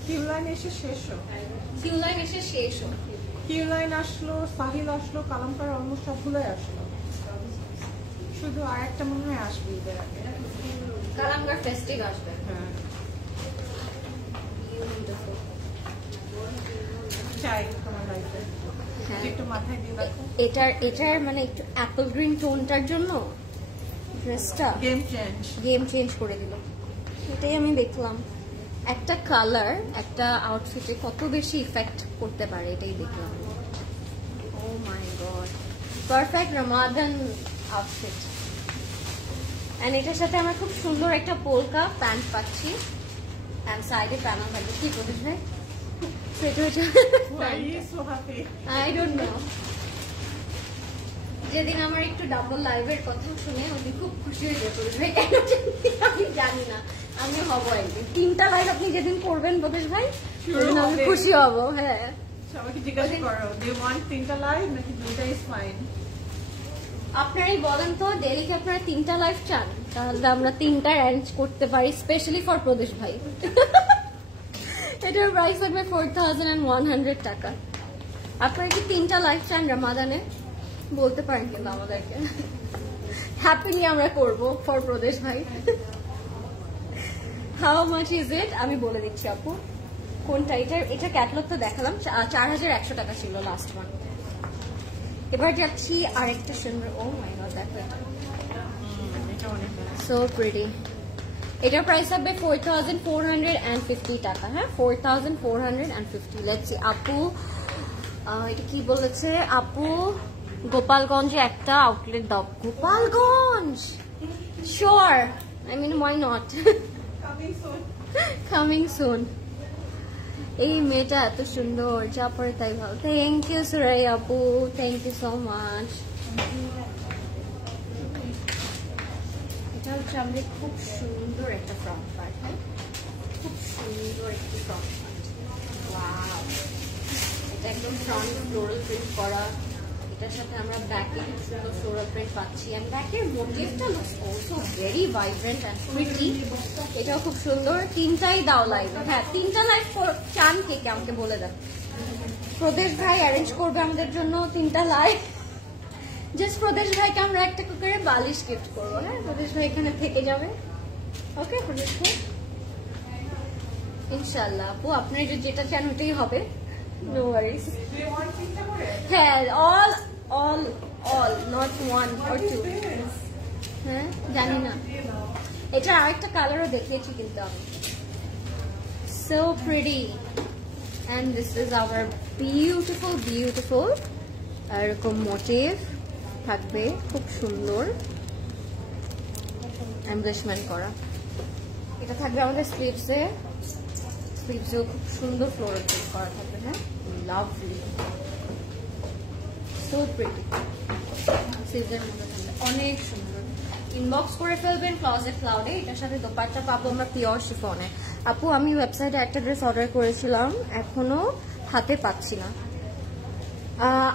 কিউ লাইন এসে শেষ কিউ লাইন আসলো, সাহিল আসলো, কালামকার অলমোস্ট সবগুলোই আসলো, শুধু আর একটা মনে হয় আসবে ঈদের আগে, কালামকার ফেস্টিভ আসবে। হ্যাঁ চাই তোমার লাইফে একটু মাথায় দিয়ে রাখো। এটার মানে একটু অ্যাপল গ্রিন টোনটার জন্য ড্রেসটা গেম চেঞ্জ করে দিল। এটাই আমি দেখলাম, একটা কালার একটা আউটফিটে কত বেশি ইফেক্ট করতে পারে, এটাই দেখলাম। Oh my god, perfect Ramadan outfit. And এটার সাথে আমরা খুব সুন্দর একটা পোলকা প্যান্ট পাচ্ছি, এন্ড সাইডে প্যানেল থাকবে। কি বলিস ভাই? I don't know. যেদিন আমার একটু ডাবল লাইভের কথা শুনে উনি খুব খুশি হয়ে যেত, আমি জানি না, আমি হবো একদিন। 3টা লাইভ আপনি যেদিন করবেন প্রদেশ ভাই, আমি খুশি হব। হ্যাঁ, সবাইকে জিজ্ঞাসা করো দে ওয়ান্ট 3টা লাইভ নাকি 2টা ইজ ফাইন। আপনারাই বলেন তো, ডেইলি কি আপনারা 3টা লাইভ চান? তাহলে আমরা 3টা অ্যারেঞ্জ করতে পারি, স্পেশালি ফর প্রদেশ ভাই। এটার প্রাইস থাকবে 4100 টাকা। আপনারা কি 3টা লাইভ চান রমাদানে? বলতে পারেন কিন্তু আমাদেরকে, হ্যাপিলি আমরা করব ফর প্রদেশ ভাই। হাউ মাচ ইজ ইট আমি বলে দিচ্ছি আপু। কোনটা? এটা ক্যাটালগ তো দেখালাম, 4100 টাকা ছিল লাস্ট ওয়ান। এবার যাচ্ছি আরেকটা সুন্দর। ও মাই গড, দেখো সো প্রিটি। এটার প্রাইস হবে 4450 টাকা। হ্যাঁ, 4450। লেটস সি আপু এটা কি বলেছে। আপু গোপালগঞ্জে একটা আউটলেট দাও। Gopalganj, sure, I mean why not, coming soon. এই মেয়েটা এত সুন্দর, যা পরে তাই ভালো। থ্যাংক ইউ সুরাই আপু, থ্যাংক ইউ সো মাচ। এটা হচ্ছে আমাদের খুব সুন্দর একটা ফ্রন্ট পার্ট। হ্যাঁ, খুব সুন্দর একটি ফ্রন্ট পার্ট। ওয়াও, এটা একদম ফ্রন্ট ফ্লোরাল প্রিন্ট করা। এটার সাথে আমরা ব্যাকে খুব সুন্দর ফ্লোরাল প্রিন্ট পাচ্ছি, এন্ড ব্যাকের মোটিভটা looks also very vibrant and pretty. এটাও খুব সুন্দর। 3টাই দাও লাইভ। হ্যাঁ, 3টা লাইভ চান কে কে আমাকে বলে দেন। প্রদেশ ভাই অ্যারেঞ্জ করবে আমাদের জন্য 3টা লাইভ। জাস্ট প্রদেশ ভাইকে আমরা একটা করে বালিশ গিফট করবো। হ্যাঁ, প্রদেশ ভাই এখানে থেকে যাবে। ওকে প্রদেশ ভাই, ইনশাল্লাহ আপু আপনার যেটা চান ওটাই হবে, নো ওয়ারিস। হ্যাঁ, all not 1 or 2। হ্যাঁ, জানি না, এটা আরেকটা কালারও দেখিয়েছি কিন্তু আমি। So pretty, and this is our beautiful এরকম মোটিভ থাকবে, খুব সুন্দর এমব্রেসমেন্ট করা। এটা থাকবে আমাদের স্লিভসেও খুব সুন্দর ফ্লোরাল প্রিন্ট করা থাকবে। হ্যাঁ, লাভলি, সো প্রিটি। স্লিভসের মধ্যে থাকবে অনেক সুন্দর। ইনবক্স করে ফেলবেন ক্লজেট ক্লাউডে। এটার সাথে দোপাট্টা পাবো আমরা পিওর শিফনে। আপু আমি ওয়েবসাইটে একটা ড্রেস অর্ডার করেছিলাম, এখনো হাতে পাচ্ছি না।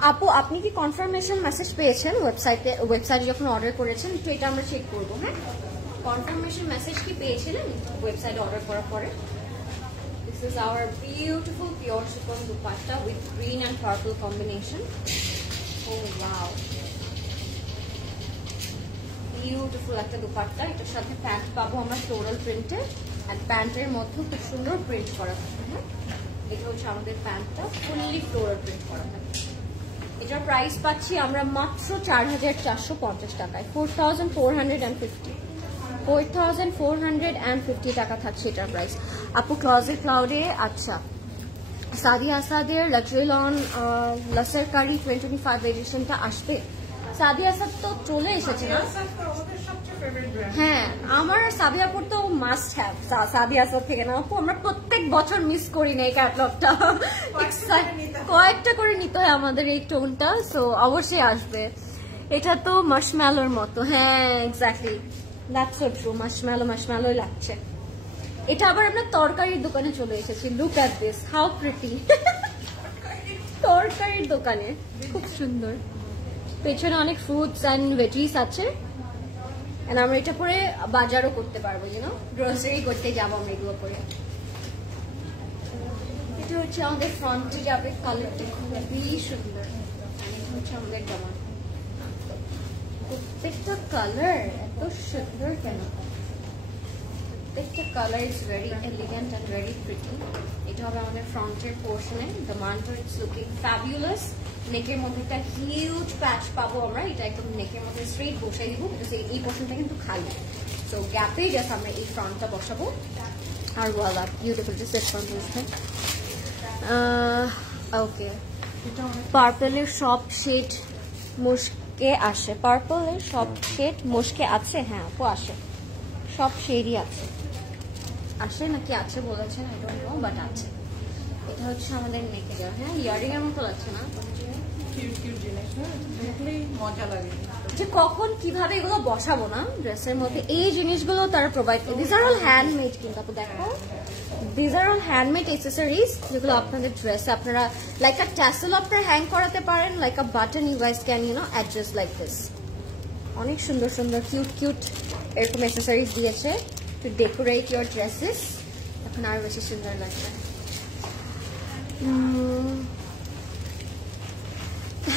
আপু আপনি কি কনফার্মেশন মেসেজ পেয়েছেন ওয়েবসাইটে যখন অর্ডার করেছেন? তো এটা আমরা চেক করবো। হ্যাঁ, কনফার্মেশন মেসেজ কি পেয়েছিলেন ওয়েবসাইটে অর্ডার করার পরে? This is our beautiful pure chiffon dupatta with green and purple combination. Oh wow, beautiful একটা দুপাট্টা। এটার সাথে প্যান্ট পাবো আমরা ফ্লোরাল প্রিন্টে, অ্যান্ড প্যান্টের মধ্যে খুব সুন্দর প্রিন্ট করা থাকবে। হ্যাঁ, এটা হচ্ছে আমাদের প্যান্টটা, ফুললি ফ্লোরাল প্রিন্ট করা থাকবে। এটার প্রাইস পাচ্ছি আমরা মাত্র 4450 টাকায়, 4450 টাকা থাকছে এটার প্রাইস। আপু ক্লজেট ক্লাউডে আচ্ছা সাদিয়া আসাদের লাক্সারি লন লাসার কারি 2025 এডিশনটা আসবে। সাদিয়া আসাদ তো চলে এসেছে না? হ্যাঁ আমার সাবিয়াপুর তো মাস্ট হ্যাভ, সাবিয়া সব থেকে না আপু, আমরা প্রত্যেক বছর মিস করি না এই ক্যাটালগটা, কয়েকটা করে নিতে হয় আমাদের এই টোনটা, সো অবশ্যই আসবে। এটা তো মাশম্যালোর মতো, হ্যাঁ এক্স্যাক্টলি, দ্যাটস সো ট্রু, মাশম্যালো লাগছে। এটা আবার আপনার তরকারির দোকানে চলে এসেছি, look at this, how pretty. তরকারির দোকানে খুব সুন্দর, পেছনে অনেক ফ্রুটস অ্যান্ড ভেজিস আছে, এন্ড আমরা এটা পরে বাজারও করতে পারবো, ইউনো গ্রোসারি করতে যাবো আমরা এগুলো পরে। এটা হচ্ছে আমাদের ফ্রন্টে যাবে, কালারটা খুবই সুন্দর, এটা হচ্ছে আমাদের জামা। প্রত্যেকটা কালার এত সুন্দর কেন, প্রত্যেকটা colour is very elegant and very pretty. এটা হবে আমাদের ফ্রন্টের পোর্শনে, দ্য মান্টো ইটস লুকিং ফ্যাবুলাস। নেকের মধ্যে একটা হিউজ প্যাচ পাবো আমরা, এটা একদম নেকের মধ্যে স্ট্রেট বসাই দিব, এই পোর্শনটা কিন্তু খালি, তো গ্যাপে জাস্ট আমরা এই ফ্রন্টটা বসাবো। আর ওয়ালা বিউটিফুল টু সেট ফ্রন্ট হচ্ছে। ওকে, পার্পলের সব শেড মুশকে আসে, পার্পলের সব শেড মুশকে আছে, হ্যাঁ আপু আসে, সব শেডই আছে, আসে নাকি আছে বলেছেন আই ডোন্ট নো, বাট আছে। এটা হচ্ছে আমাদের নেকে দেওয়া, হ্যাঁ ইয়ারিং এর মতো লাগছে না, যে কখন কিভাবে এগুলো বসাবো না ড্রেসের মধ্যে, এই জিনিসগুলো তারা প্রোভাইড করে। দিস আর অল হ্যান্ডমেড, কিন্তু আপু দেখো this are all handmade accessories, যেগুলো আপনাদের ড্রেসে আপনারা লাইক আ ট্যাসেল আপনারা হ্যাং করাতে পারেন, like a button you guys can you know adjust like this. অনেক সুন্দর সুন্দর কিউট এরকম অ্যাক্সেসরিজ দিয়েছে টু ডেকোরেট ইউর ড্রেসেস, এখন আরো বেশি সুন্দর লাগবে।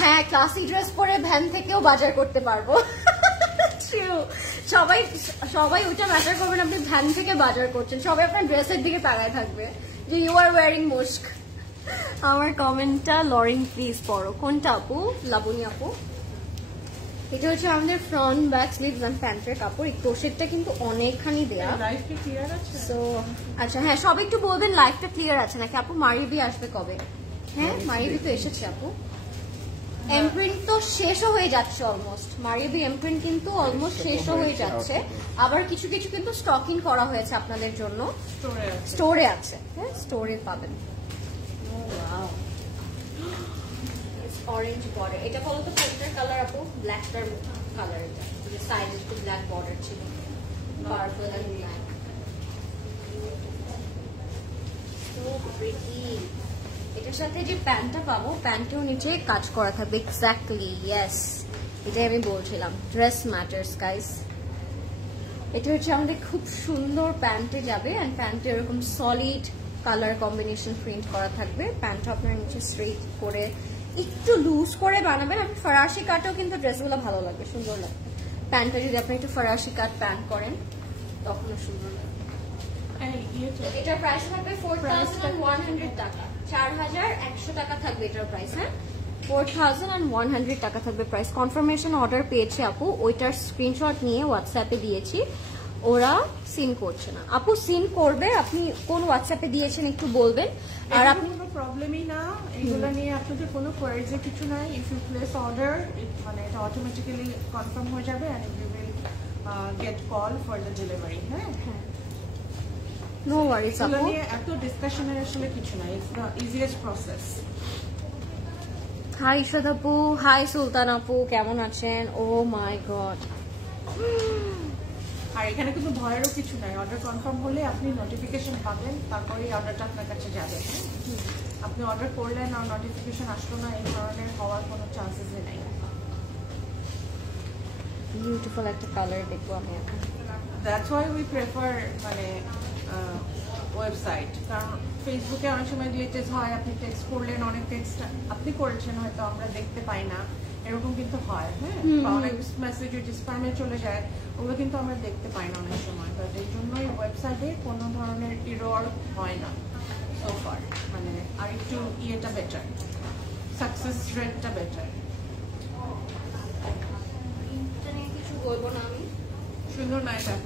হ্যাঁ ক্লাসি ড্রেস পরে ভ্যান থেকেও বাজার করতে পারবো, সবাই ওইটা ম্যাটার করবেন, আপনি ভ্যান থেকে বাজার করছেন, সবাই আপনার ড্রেসের দিকে তাকায় থাকবে যে ইউ আর ওয়ারিং মুস্ক। আমার কমেন্টটা লরিং প্লিজ পড়ো, কোনটা আপু? লাবণী আপু। এটা হচ্ছে আমাদের ফ্রন্ট ব্যাক স্লিভস এন্ড প্যান্টের কাপড়, এই ক্রোশেটটা কিন্তু অনেকখানি দেয়া। সো আচ্ছা হ্যাঁ সব একটু বলবেন লাইফটা ক্লিয়ার আছে নাকি আপু? মারিবি আসবে কবে? হ্যাঁ মারিবি তো এসেছে আপু, এমপ্রিন্ট তো শেষও হয়ে যাচ্ছে অলমোস্ট, মারিবি এমপ্রিন্ট কিন্তু অলমোস্ট শেষও হয়ে যাচ্ছে, আবার কিছু কিছু কিন্তু স্টকিং করা হয়েছে আপনাদের জন্য, স্টোরে আছে, হ্যাঁ স্টোরে পাবেন। অরেঞ্জ বর্ডার, এটা বলো তো কোনটার কালার আপু? ব্ল্যাকটার কালার, এটা সাইডে একটু ব্ল্যাক বর্ডার ছিল, purple and black, so pretty. এটার সাথে যে প্যান্টটা পাবো, প্যান্টেও নিচে কাজ করা থাকবে, এক্স্যাক্টলি ইয়েস, এটাই আমি বলছিলাম, ড্রেস ম্যাটার্স গাইস। এটা হচ্ছে আমাদের খুব সুন্দর প্যান্টে যাবে, এন্ড প্যান্টে এরকম সলিড কালার কম্বিনেশন প্রিন্ট করা থাকবে, প্যান্টটা আপনার নিচে স্ট্রেট করে একটু লুজ করে বানাবেন, আপনি ফরাসি কাটেও কিন্তু ড্রেসগুলো ভালো লাগবে, সুন্দর লাগবে। প্যান্টটা যদি আপনি একটু ফরাসি কাট প্যান্ট করেন তখনও সুন্দর লাগবে। এটার প্রাইস থাকবে 4100 টাকা, 4100 টাকা থাকবে এটার প্রাইস, হ্যাঁ 4100 টাকা থাকবে প্রাইস। কনফার্মেশন অর্ডার পেয়েছে আপু, ওইটার স্ক্রিনশট নিয়ে হোয়াটসঅ্যাপে দিয়েছি, ওরা সিন করছে না আপু, সিন করবে, আপনি কোন হোয়াটসঅ্যাপে দিয়েছেন একটু বলবেন। আর আপনি কোনো প্রবলেমই না, এগুলো নিয়ে আপনাদের কোনো কোয়ারিজে কিছু নাই, ইফ ইউ প্লেস অর্ডার মানে এটা অটোমেটিক্যালি কনফার্ম হয়ে যাবে and you will get call for the delivery. হ্যাঁ নো ওয়ারিজ আপু, নিয়ে এত ডিসকাশনের আসলে কিছু নাই, it's the easiest process. Hi Ishad আপু, হাই সুলতান আপু, কেমন আছেন? ও মাই গড, আর এখানে কিন্তু ভয়েরও কিছু নাই, অর্ডার কনফার্ম হলে আপনি নোটিফিকেশন পাবেন, তারপরে অর্ডারটা আপনার কাছে যাবে। আপনি অর্ডার করলেন আর নোটিফিকেশন আসলো না, এই ধরনের হওয়ার কোনো চান্সেসই নাই। বিউটিফুল একটা কালার দেখবো আমি এখন, দ্যাটস ওয়াই উই প্রেফার মানে ওয়েবসাইট, কারণ ফেসবুকে অনেক সময় গ্লিচেস হয়, আপনি টেক্সট করলেন, অনেক টেক্সট আপনি করেছেন হয়তো আমরা দেখতে পাই না, এরকম কিন্তু হয়, হ্যাঁ বা অনেক মেসেজ স্প্যামে চলে যায়, ওগুলো কিন্তু আমরা দেখতে পাই না অনেক সময়, বাট এই জন্যই ওয়েবসাইটে কোনো ধরনের এরর হয় না সো ফার, মানে আর একটু ইয়েটা বেটার, সাকসেস রেটটা বেটার। এটা নিয়ে কিছু বলবো না আমি, সুন্দর না এটা?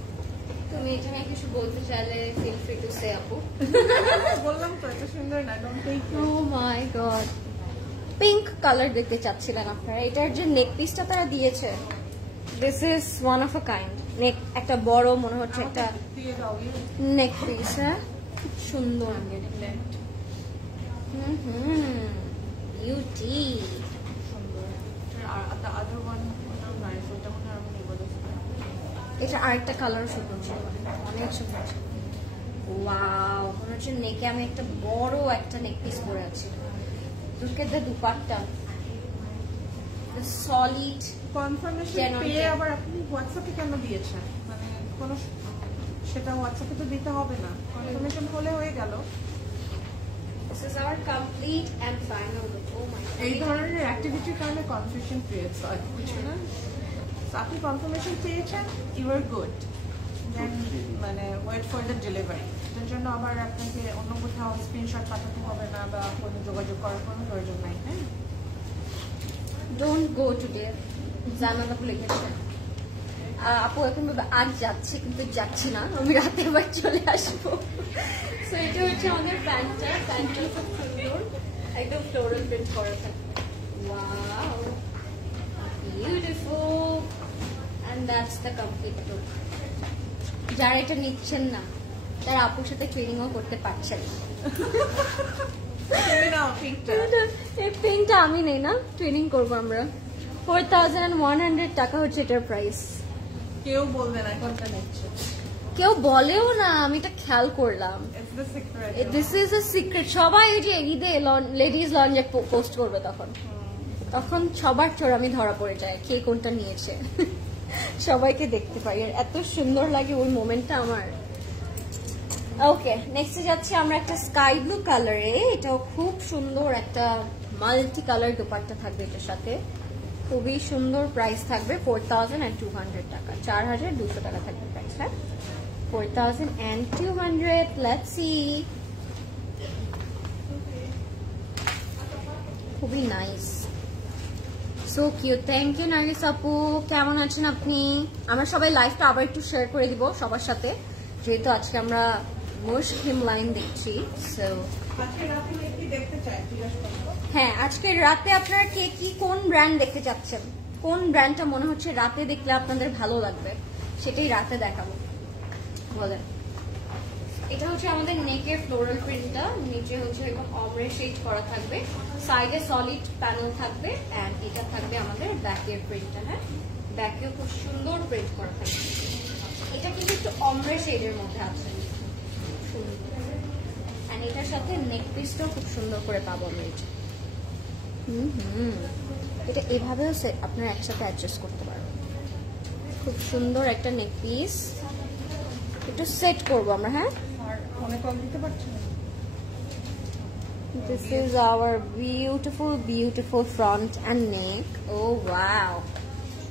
তুমি এটা নিয়ে কিছু বলতে চাইলে ফিল ফ্রি টু সে আপু। বললাম তো এটা সুন্দর না, don't take it. Oh my god, pink colour দেখতে চাচ্ছিলেন আপনারা, এটার যে নেক পিসটা তারা দিয়েছে, this is one of a kind, neck একটা বড় মনে হচ্ছে একটা নেক পিস। হ্যাঁ সুন্দর বিউটি। এটা আরেকটা কালার সুন্দর ছিল, অনেক সুন্দর ছিল। ওয়াও, মনে হচ্ছে নেকে আমি একটা বড় একটা নেক পিস পরে আছি। Look at the dupatta, the solid confirmation পেয়ে আবার আপনি হোয়াটসঅ্যাপে কেন দিয়েছেন? মানে কোন সেটা হোয়াটসঅ্যাপে তো দিতে হবে না, কনফার্মেশন হলে হয়ে গেল। This is our complete and final look. Oh my god, এই ধরনের অ্যাক্টিভিটির কারণে কনফিউশন ক্রিয়েটস হয়, বুঝছো না? আপনি কনফার্মেশন পেয়েছেন, ইউ আর গুড, দেন মানে ওয়েট ফর দ্য ডেলিভারি। এর জন্য আবার আপনাকে অন্য কোথাও স্ক্রিনশট পাঠাতে হবে না বা কোনো যোগাযোগ করার কোনো প্রয়োজন নাই। হ্যাঁ, don't go today, জানালা লিখেছে আপু। এখন আজ যাচ্ছি কিন্তু যাচ্ছি না, আমি রাতে আবার চলে আসবো। সো এটা হচ্ছে আমাদের প্যান্টটা খুব সুন্দর, একদম ফ্লোরাল প্রিন্ট করা থাকে। Wow, beautiful, and that's the complete look. যারা এটা নিচ্ছেন না তারা আপুর সাথে ট্রেনিংও করতে পারছেন না। এই পিঙ্কটা আমি নেই না, ট্রেনিং করবো আমরা। 4100 টাকা হচ্ছে এটার প্রাইস। কেউ বলবে না কোনটা নিচ্ছে, কেউ বলেও না, আমি এটা খেয়াল করলাম। This is a secret. সবাই এই যে ঈদে লেডিজ লঞ্জে পোস্ট করবে, তখন সবার চোর আমি ধরা পড়ে যায় কে কোনটা নিয়েছে। সবাইকে দেখতে পাই, আর এত সুন্দর লাগে ওই মোমেন্টটা আমার। ওকে, নেক্সটে যাচ্ছি আমরা একটা স্কাই ব্লু কালারে। এটাও খুব সুন্দর একটা মাল্টি কালার দোপাট্টা থাকবে এটার সাথে, খুবই সুন্দর। প্রাইস থাকবে 4200 টাকা, 4200 টাকা থাকবে প্রাইস। হ্যাঁ, 4200। লেটস সি, খুবই nice, so cute. Thank you Nargis আপু, কেমন আছেন আপনি? আমরা সবাই লাইভটা আবার একটু শেয়ার করে দিব সবার সাথে, যেহেতু আজকে আমরা মুশকিম লাইন দেখছি। সো হ্যাঁ, আজকে রাতে আপনারা কে কি কোন ব্র্যান্ড দেখতে চাচ্ছেন, কোন ব্র্যান্ডটা মনে হচ্ছে রাতে দেখলে আপনাদের ভালো লাগবে, সেটাই রাতে দেখাবো। বলেন। এটা হচ্ছে আমাদের নেকের ফ্লোরাল প্রিন্টটা, নিচে হচ্ছে এরকম অমরে শেড করা থাকবে, সাইডে সলিড প্যানেল থাকবে, এন্ড এটা থাকবে আমাদের ব্যাকের প্রিন্টটা। হ্যাঁ, ব্যাকেও খুব সুন্দর প্রিন্ট করা থাকবে। এটা কিন্তু একটু অমরে শেডের মধ্যে আছে, এন্ড এটার সাথে নেক পিসটাও খুব সুন্দর করে পাবো আমরা। এটা এভাবেও আপনারা একসাথে অ্যাডজাস্ট করতে পারবেন। খুব সুন্দর একটা নেক পিস, একটু সেট করবো আমরা। হ্যাঁ, this is our beautiful front and neck. Oh wow,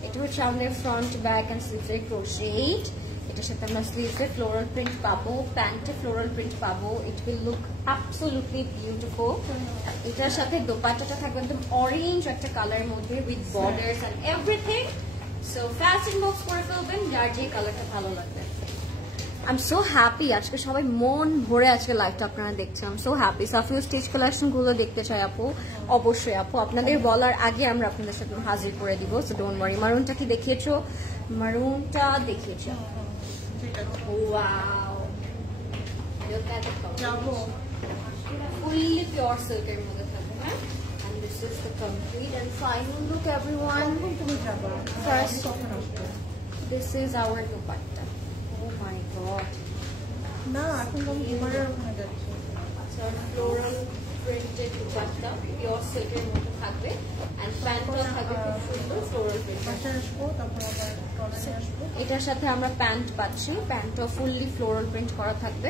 এটা হচ্ছে আমাদের ফ্রন্ট ব্যাক এন্ড স্লিভস এর ক্রোশেট। এটার সাথে আমরা স্লিভস এ ফ্লোরাল প্রিন্ট পাবো, প্যান্টে ফ্লোরাল প্রিন্ট পাবো। It will look absolutely beautiful. এটার সাথে দোপাট্টাটা থাকবে একদম অরেঞ্জ একটা কালারের মধ্যে with borders and everything. So fast inbox করে ফেলবেন যার যে কালারটা ভালো লাগবে। আই এম সো হ্যাপি, আজকে সবাই মন ভরে আজকে লাইভটা আপনারা দেখছেন। I am so happy. সাফিউ স্টিচ কালেকশন গুলো দেখতে চাই আপু, অবশ্যই আপু, আপনাদের বলার আগে আমরা আপনাদের সাথে হাজির করে দিব। So don't worry. মারুনটা কি দেখিয়েছো? মারুনটা দেখিয়েছো। Wow, look at the colour, fully pure সিল্কের মধ্যে থাকবে। হ্যাঁ, and this is the complete and final look everyone. First, this is our dupatta. Oh my god. না, এখন আমি ঘুমানোর ওখানে যাচ্ছি। So floral printed dupatta pure সিল্কের মধ্যে থাকবে, এন্ড প্যান্টটা থাকবে খুব সুন্দর ফ্লোরাল প্রিন্ট। বাসায় আসবো, তারপর আবার টলারে আসবো। এটার সাথে আমরা প্যান্ট পাচ্ছি, প্যান্টটা ফুললি ফ্লোরাল প্রিন্ট করা থাকবে,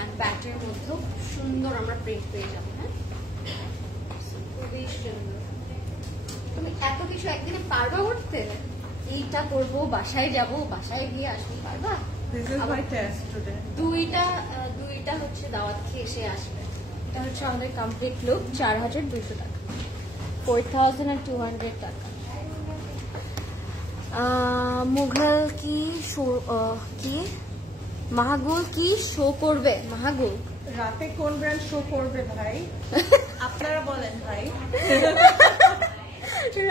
এন্ড প্যান্টের মধ্যেও সুন্দর আমরা প্রিন্ট পেয়ে যাবো। হ্যাঁ, খুবই সুন্দর। তুমি এত কিছু একদিনে পারবা করতে? এইটা করবো, বাসায় যাব, বাসায় গিয়ে আসবো, পারবা? This is my test today. দুইটা হচ্ছে দাওয়াত খেয়ে এসে আসবে। এটা হচ্ছে আমাদের কমপ্লিট লুক, 4200 টাকা, 4200 টাকা। মুঘল কি মাহাগুল কি শো করবে? মাহাগুল রাতে কোন ব্র্যান্ড শো করবে ভাই? আপনারা বলেন ভাই।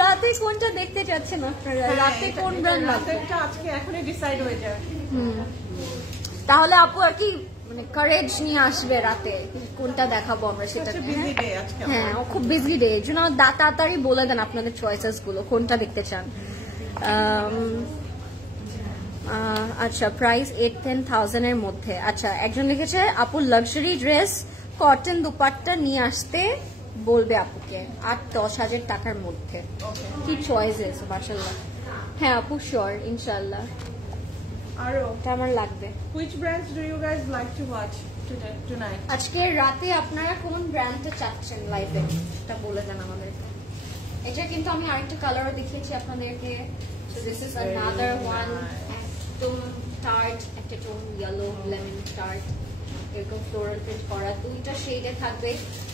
রাতে কোনটা দেখতে চাচ্ছেন আপনারা? রাতে কোন ব্র্যান্ড লাগবে? আজকে এখনই ডিসাইড হয়ে যায়। তাহলে আপু আর কি মানে কারেজ নিয়ে আসবে রাতে কোনটা দেখাবো আমরা সেটা। হ্যাঁ খুব বিজি ডে, এর জন্য তাড়াতাড়ি বলে দেন আপনাদের চয়েসেস গুলো কোনটা দেখতে চান। আচ্ছা প্রাইস 8-10,000 এর মধ্যে। আচ্ছা একজন লিখেছে আপু লাক্সারি ড্রেস কটন দুপাট্টা নিয়ে আসতে বলবে আপুকে 8-10,000 টাকার মধ্যে। কি চয়েসেস মাশাআল্লাহ। হ্যাঁ আপু শিওর ইনশাআল্লাহ আমার লাগবে। Which brands do you guys like to watch tonight? আজকে রাতে আপনারা কোন ব্র্যান্ডটা চাচ্ছেন লাইভে এটা বলে দেন আমাদের। এটা কিন্তু আমি আরেকটা কালারও দেখিয়েছি আপনাদেরকে। So this is another one, একদম টার্ট একটা টোন ইয়েলো লেমন টার্ট, এরকম ফ্লোরাল প্রিন্ট করা দুইটা শেডে থাকবে।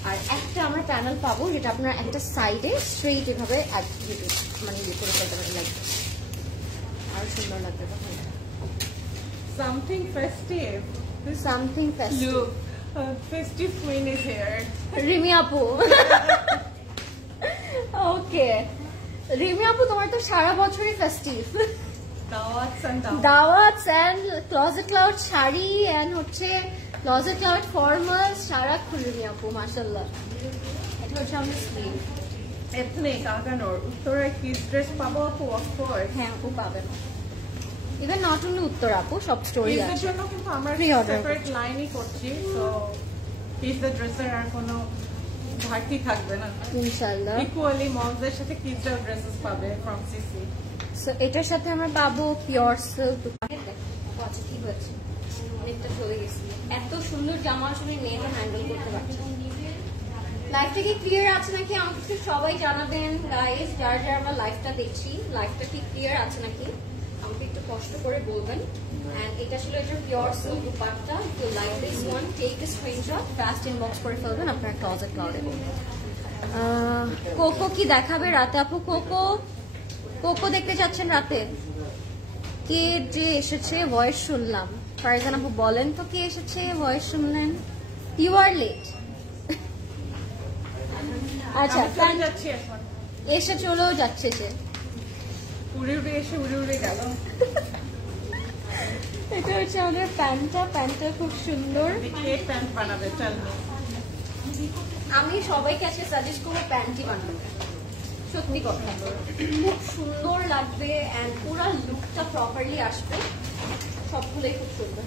আর একটা আমরা প্যানেল পাবো যেটা আপনারা একটা সাইডে স্ট্রেইট এভাবে মানে ইয়ে করে ফেলতে পারেন, লাইক আরো সুন্দর লাগবে তখন। Something festive. Something festive. Look, festive queen is here. Rimi আপু। ওকে রিমি আপু তোমার তো সারা বছরই ফেস্টিভ। দাওয়াতস and closet cloud sari and হচ্ছে ক্লোজেট ক্লাউড ফর্মাল সারাক্ষণ রিমি আপু মাশাআল্লাহ। এটা হচ্ছে আমাদের স্লিভ এথনিক আগানোর উত্তরায় কিডস ড্রেস পাবো আপু? অফ কোর্স হ্যাঁ আপু পাবেন। ইভেন নট অনলি উত্তর আপু সব স্টোরি আছে। এর জন্য কিন্তু আমরা সেপারেট লাইনই করছি, সো কিডস ড্রেসের আর কোনো ঘাটতি থাকবে না ইনশাআল্লাহ। ইকুয়ালি মমদের সাথে কিডস ড্রেসেস পাবে ফ্রম সিসি। সো এটার সাথে আমরা পাবো পিওর সিল্ক। আচ্ছা ঠিক আছে অনেকটা চলে গেছি। এত সুন্দর জামা আসলে মেয়েরা হ্যান্ডেল করতে পারছে। লাইভটা কি ক্লিয়ার আছে নাকি আমাকে সবাই জানাবেন গাইস, যারা যারা আমরা লাইভটা দেখছি লাইভটা কি ক্লিয়ার আছে নাকি আমাকে একটু কষ্ট করে বলবেন। এন্ড এটা ছিল একটা pure silk dupatta. You like this one take a screenshot fast inbox করে ফেলবেন আপনার ক্লোজেট ক্লাউডে। কোকো কি দেখাবে রাতে আপু? কোকো দেখতে যাচ্ছেন রাতে? কে যে এসেছে ভয়েস শুনলাম, ফারজান আপু বলেন তো কে এসেছে ভয়েস শুনলেন? You are late. আচ্ছা এসে চলেও যাচ্ছে সে, উড়ে উড়ে এসে উড়ে উড়ে গেল। এটা হচ্ছে আমাদের প্যান্টটা খুব সুন্দর। প্যান্ট বানাবে চল। আমি সবাইকে আজকে সাজেস্ট করবো প্যান্টই বানাবে, সত্যি কথা খুব সুন্দর লাগবে এন্ড পুরো লুকটা প্রপারলি আসবে, সবগুলোই খুব সুন্দর।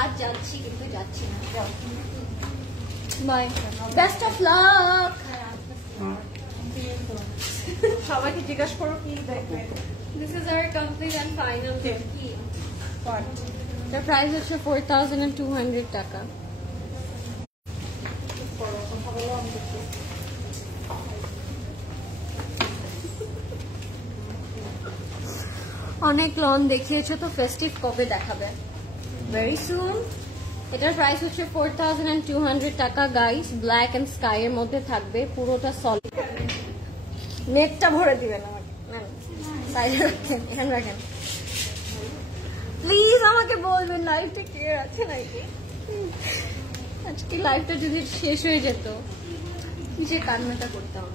আজ যাচ্ছি কিন্তু যাচ্ছি না, বাই, বেস্ট অফ লাক। সবাইকে জিজ্ঞাসা করো কি দেখবে। This is our complete and final gift. The price হচ্ছে 4,200 টাকা। অনেক লন দেখিয়েছো তো ফেস্টিভ কবে দেখাবে? Very soon. এটার প্রাইস হচ্ছে 4,200 টাকা গাইস। ব্ল্যাক এন্ড স্কাই এর মধ্যে থাকবে, পুরোটা সলিড। নেকটা ভরে দিবেন আমাকে, সাইডে রাখেন, এখানে রাখেন প্লিজ। আমাকে বলবেন লাইভটা ক্লিয়ার আছে নাকি। আজকে লাইভটা যদি শেষ হয়ে যেত যে কান্নাটা করতাম।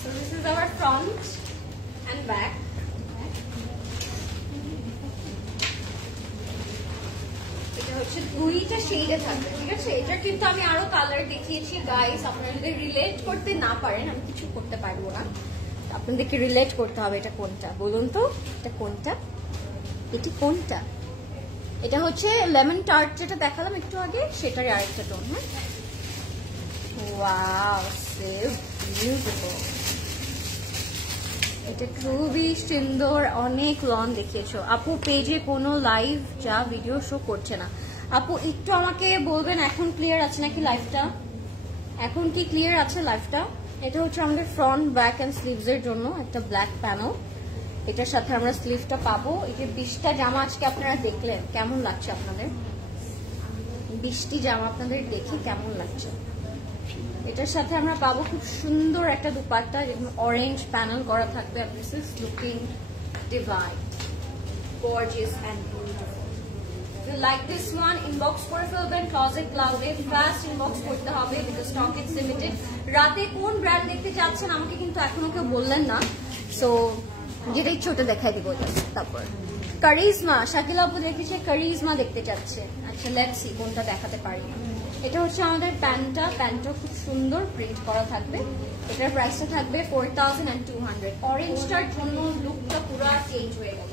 So this is our front and back. এটা হচ্ছে দুইটা শেডে থাকবে, ঠিক আছে। এটা কিন্তু আমি আরো কালার দেখিয়েছি গাইস, আপনারা যদি রিলেট করতে না পারেন আমি কিছু করতে পারবো না, আপনাদেরকে রিলেট করতে হবে। এটা কোনটা বলুন তো, এটা কোনটা, এটি কোনটা? এটা হচ্ছে লেমন টার্ট যেটা দেখালাম একটু আগে, সেটারই আরেকটা টোন। হ্যাঁ, ওয়াও সো বিউটিফুল। এটা খুবই সুন্দর। অনেক লন দেখিয়েছো আপু, পেজে কোনো লাইভ যা ভিডিও শো করছে না। আপু একটু আমাকে বলবেন এখন ক্লিয়ার আছে নাকি লাইভটা? এখন কি ক্লিয়ার আছে লাইভটা? এটা হচ্ছে আমাদের ফ্রন্ট, ব্যাক এন্ড স্লিভস এর জন্য একটা ব্ল্যাক প্যানেল। এটার সাথে আমরা স্লিভটা পাবো। এই যে 20টা জামা আজকে আপনারা দেখলেন, কেমন লাগছে আপনাদের? 20টি জামা আপনাদের দেখে কেমন লাগছে? এটার সাথে আমরা পাবো খুব সুন্দর একটা দুপাট্টা, যেখানে অরেঞ্জ প্যানেল করা থাকবে। and this is looking divine, gorgeous and beautiful. You like this one inbox করে ফেলবেন ক্লজেট ক্লাউডে, ফার্স্ট ইনবক্স করতে হবে বিকজ স্টক ইজ লিমিটেড। রাতে কোন ব্র্যান্ড দেখতে চাচ্ছেন আমাকে কিন্তু এখনো কেউ বললেন না, সো যেটা ইচ্ছে ওটা দেখাই দিব। তারপর কারিজমা, শাকিল আপু দেখেছে কারিজমা দেখতে চাচ্ছে। আচ্ছা লেটস সি কোনটা দেখাতে পারি। এটা হচ্ছে আমাদের প্যান্টটা খুব সুন্দর প্রিন্ট করা থাকবে। এটার প্রাইসটা থাকবে 4200। অরেঞ্জটার জন্য লুকটা পুরো চেঞ্জ হয়ে গেল,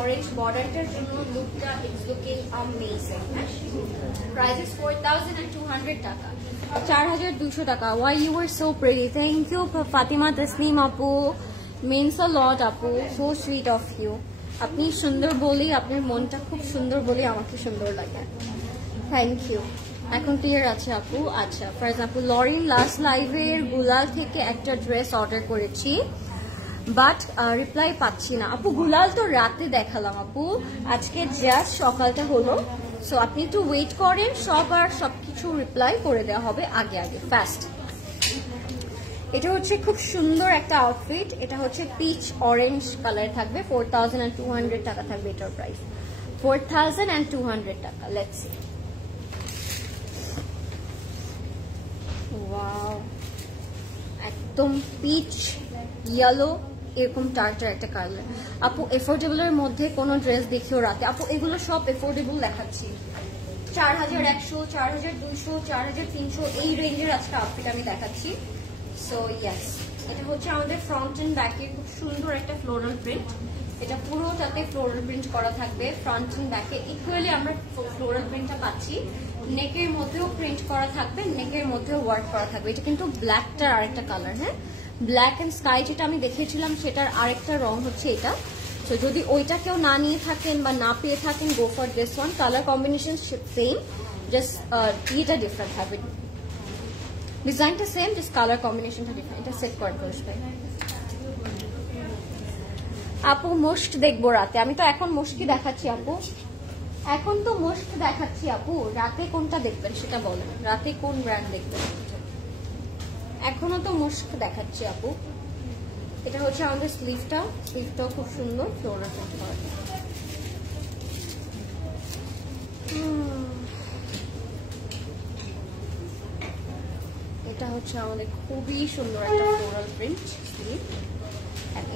অরেঞ্জ বর্ডারটার জন্য লুকটা it's looking amazing. Price is 4200 টাকা, 4200 টাকা। Why you are so pretty, thank you Fatima Tasnim আপু, মিনস আ লট আপু, সো সুইট অফ ইউ। আপনি সুন্দর বলেই, আপনার মনটা খুব সুন্দর বলেই আমাকে সুন্দর লাগে, থ্যাংক ইউ। এখন ক্লিয়ার আছে আপু? আচ্ছা, ফর এক্সাম্পল লরিন লাস্ট লাইভের গুলাল থেকে একটা ড্রেস অর্ডার করেছি, বাট রিপ্লাই পাচ্ছি না আপু। গুলাল তো রাতে দেখালাম আপু, আজকে জাস্ট সকালটা হলো, সো আপনি একটু ওয়েট করেন, সবকিছু রিপ্লাই করে দেওয়া হবে আগে আগে ফাস্ট। এটা হচ্ছে খুব সুন্দর একটা আউটফিট, এটা হচ্ছে পিচ অরেঞ্জ কালার থাকবে, 4200 টাকা থাকবে এটার প্রাইস, 4200 টাকা। লেটস সি, ওয়াও, একদম পিচ ইয়েলো এরকম টার্টার একটা কালার আপু। এফোর্ডেবলের মধ্যে কোনো ড্রেস দেখিও রাতে আপু, এগুলো সব এফোর্ডেবল দেখাচ্ছি, 4100, 4200, 4300 এই রেঞ্জের আজকে আউটফিট আমি দেখাচ্ছি। সো ইয়েস, এটা হচ্ছে আমাদের ফ্রন্ট এন্ড ব্যাকে খুব সুন্দর একটা ফ্লোরাল প্রিন্ট, এটা পুরোটাতে ফ্লোরাল প্রিন্ট করা থাকবে, ফ্রন্ট এন্ড ব্যাকে ইকুয়ালি আমরা ফ্লোরাল প্রিন্টটা পাচ্ছি। নেকের মধ্যেও প্রিন্ট করা থাকবে, নেকের মধ্যেও ওয়ার্ক করা থাকবে। এটা কিন্তু ব্ল্যাকটার আরেকটা কালার, হ্যাঁ ব্ল্যাক এন্ড স্কাই যেটা আমি দেখিয়েছিলাম সেটার আরেকটা রং হচ্ছে এটা। তো যদি ওইটা কেউ না নিয়ে থাকেন বা না পেয়ে থাকেন, গো for this one. Colour combination same, just এটা ডিফারেন্ট হবে, ডিজাইনটা সেম, জাস্ট কালার কম্বিনেশনটা ডিফারেন্ট। এটা সেট করে দোষ ভাই। আপু মোস্ট দেখবো রাতে, আমি তো এখন মোস্টকি দেখাচ্ছি আপু, এখন তো মোস্ট দেখাচ্ছি আপু, রাতে কোনটা দেখবেন সেটা বলেন, রাতে কোন ব্র্যান্ড দেখবেন? এখনো তো মোস্ট দেখাচ্ছি আপু। এটা হচ্ছে আমাদের স্লিভটাও খুব সুন্দর ফ্লোরাল প্রিন্ট করা। এটা হচ্ছে আমাদের খুবই সুন্দর একটা ফ্লোরাল প্রিন্ট স্লিভ,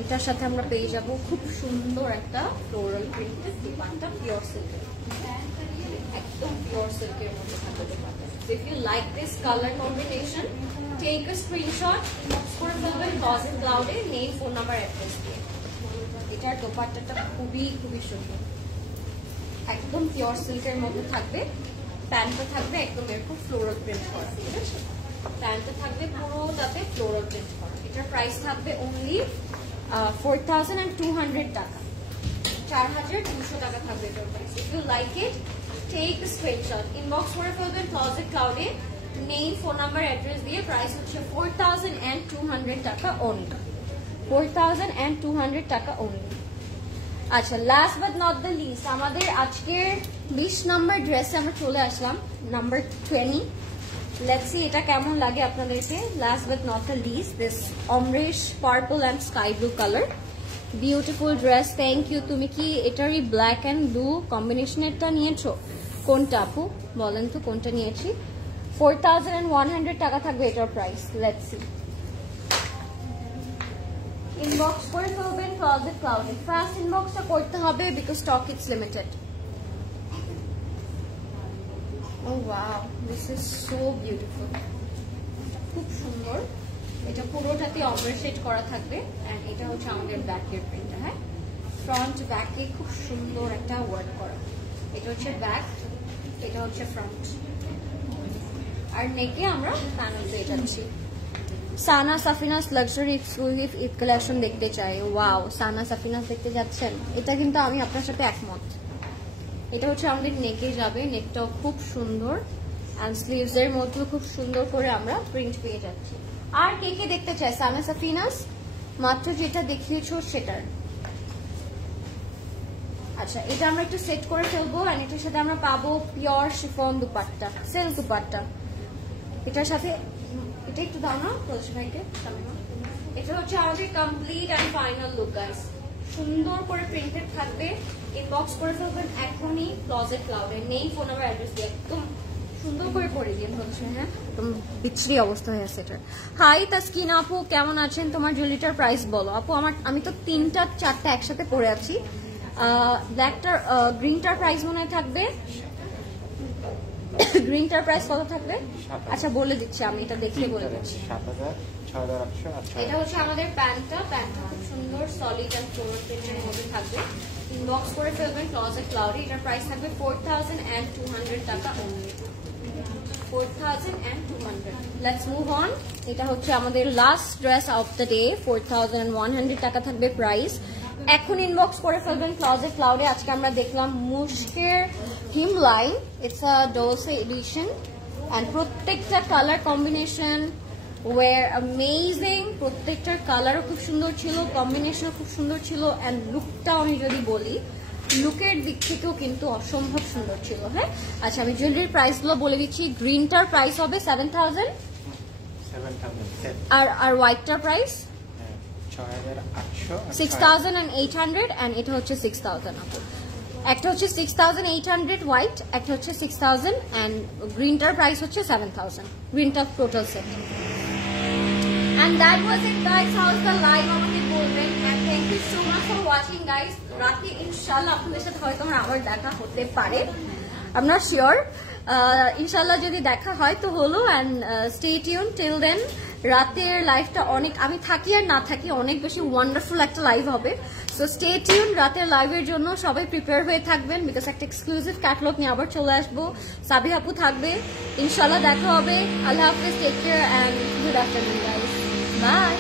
এটার সাথে আমরা পেয়ে যাব খুব সুন্দর একটা ফ্লোরাল প্রিন্টের দোপাট্টা, পিওর সিল্কের, একদম পিওর সিল্কের মধ্যে থাকবে দোপাট্টা। If you like this colour combination, take a screenshot, inbox করে ফেলবেন ক্লজেট ক্লাউডে, নেম, ফোন নাম্বার, অ্যাড্রেস দিয়ে। এটার দোপাট্টাটা খুবই খুবই সুন্দর, একদম পিওর সিল্কের মধ্যে থাকবে। প্যান্টটা থাকবে একদম এরকম ফ্লোরাল প্রিন্ট করা, ঠিক আছে? প্যান্টটা থাকবে পুরোটাতে ফ্লোরাল প্রিন্ট করা। এটার প্রাইস থাকবে অনলি 4200 টাকা, 4200 টাকা থাকবে এটার price. If you like it, take a screenshot, inbox করে ফেলবেন ক্লজেট ক্লাউডে, নেম, ফোন নাম্বার, অ্যাড্রেস দিয়ে। প্রাইস হচ্ছে 4200 টাকা অনলি, 4200 টাকা অনলি। আচ্ছা, last but not the least, আমাদের আজকের 20 নম্বর ড্রেসে আমরা চলে আসলাম, নাম্বার 20। লেটস সি এটা কেমন লাগে আপনাদেরকে। Last but not the least, this অমরেশ purple and sky blue colour, beautiful dress, thank you. তুমি কি এটারই ব্ল্যাক অ্যান্ড ব্লু কম্বিনেশনেরটা নিয়েছো? কোনটা আপু বলেন তো, কোনটা নিয়েছি? 4100 টাকা থাকবে এটার প্রাইস। লেটস সি, ইনবক্স করে ফেলবেন ক্লজেট ক্লাউডে, ফার্স্ট ইনবক্সটা করতে হবে because stock it's limited. Oh wow, this is so beautiful, খুব সুন্দর। এটা পুরোটাতে অমরা শেড করা থাকবে, এন্ড এটা হচ্ছে আমাদের ব্যাকের প্রিন্ট, হ্যাঁ ফ্রন্ট ব্যাকে খুব সুন্দর একটা ওয়ার্ক করা। এটা হচ্ছে ব্যাক, এটা হচ্ছে ফ্রন্ট, আর নেকে আমরা প্যানেল পেয়ে যাচ্ছি। সানা Safina's luxury exclusive Eid collection দেখতে চাই। ওয়াও, সানা সাফিনাস দেখতে যাচ্ছেন? এটা কিন্তু আমি আপনার সাথে একমত। এটা হচ্ছে আমাদের নেকে যাবে, নেকটাও খুব সুন্দর, এন্ড স্লিভস এর মধ্যেও খুব সুন্দর করে আমরা প্রিন্ট পেয়ে যাচ্ছি। আর কে কে দেখতে চায় সানা সাফিনাস? মাত্র যেটা দেখিয়েছো সেটার। আচ্ছা, এটা আমরা একটু সেট করে ফেলবো, এন্ড এটার সাথে আমরা পাবো pure chiffon dupatta, silk dupatta. এটার সাথে এটা একটু দাও না তুলসী ভাইকে। এটা হচ্ছে আমাদের complete and final look guys, সুন্দর করে প্রিন্টেড থাকবে, ইনবক্স করে ফেলবেন এখনই ক্লোজেট ক্লাউডে, নেই ফোন নাম্বার অ্যাড্রেস দিয়ে, একদম সুন্দর করে পরে দিন হচ্ছে। হ্যাঁ, একদম বিচ্ছিরি অবস্থা হয়ে আছে এটার। হাই তাসকিন আপু, কেমন আছেন? তোমার জুয়েলারিটার প্রাইস বলো আপু। আমি তো 3টা 4টা একসাথে পরে আছি। ব্ল্যাকটার গ্রিনটার প্রাইস মনে হয় থাকবে, গ্রিনটার প্রাইস কত থাকবে? আচ্ছা বলে দিচ্ছি, আমি এটা দেখে বলে দিচ্ছি। 7,000 এটা হচ্ছে আমাদের প্যান্টটা খুব সুন্দর সলিড এন্ড ফ্লোরাল প্রিন্টের মধ্যে থাকবে, ইনবক্স করে ফেলবেন ক্লোজেট ক্লাউডে। এটার প্রাইস থাকবে 4,200 টাকা অনলি, 4,200। Let's move on. এটা হচ্ছে আমাদের last dress of the day, 4,100 টাকা থাকবে প্রাইস। এখন ইনবক্স করে ফেলবেন ক্লোজেট ক্লাউডে। আজকে আমরা দেখলাম মুশকের হিম line, it's a Dolce edition and প্রত্যেকটা কালার কম্বিনেশন ওয়ার অ্যামেজিং, প্রত্যেকটার কালারও খুব সুন্দর ছিল, কম্বিনেশনও খুব সুন্দর ছিল, অ্যান্ড লুকটাও আমি যদি বলি, লুকের দিক থেকেও কিন্তু অসম্ভব সুন্দর ছিল। হ্যাঁ, আচ্ছা আমি জুয়েলারির প্রাইসগুলো বলে দিচ্ছি। গ্রিনটার প্রাইস হবে 7,000, আর হোয়াইটটার প্রাইস 6,800, অ্যান্ড এটা হচ্ছে 6,000 আপু। একটা হচ্ছে 6,800 হোয়াইট, একটা হচ্ছে 6,000, অ্যান্ড গ্রিনটার প্রাইস হচ্ছে 7,000, গ্রিনটা total set. And that was it guys, how's the live আমাকে বলবেন, and thank you so much for watching guys। রাতে ইনশাআল্লাহ আপনাদের সাথে হয়তো আমার আবার দেখা হতে পারে, I'm not sure, ইনশাআল্লাহ যদি দেখা হয় তো হলো, and stay tuned till then। রাতের লাইভটা অনেক, আমি থাকি আর না থাকি, অনেক বেশি ওয়ান্ডারফুল একটা লাইভ হবে, সো স্টে টিউন রাতের লাইভের জন্য। সবাই প্রিপেয়ার হয়ে থাকবেন, বিকজ একটা এক্সক্লুসিভ ক্যাটালগ নিয়ে আবার চলে আসবো। সাবিহা আপু থাকবে, ইনশাআল্লাহ দেখা হবে। আল্লাহ হাফেজ, take care, and good afternoon guys, by.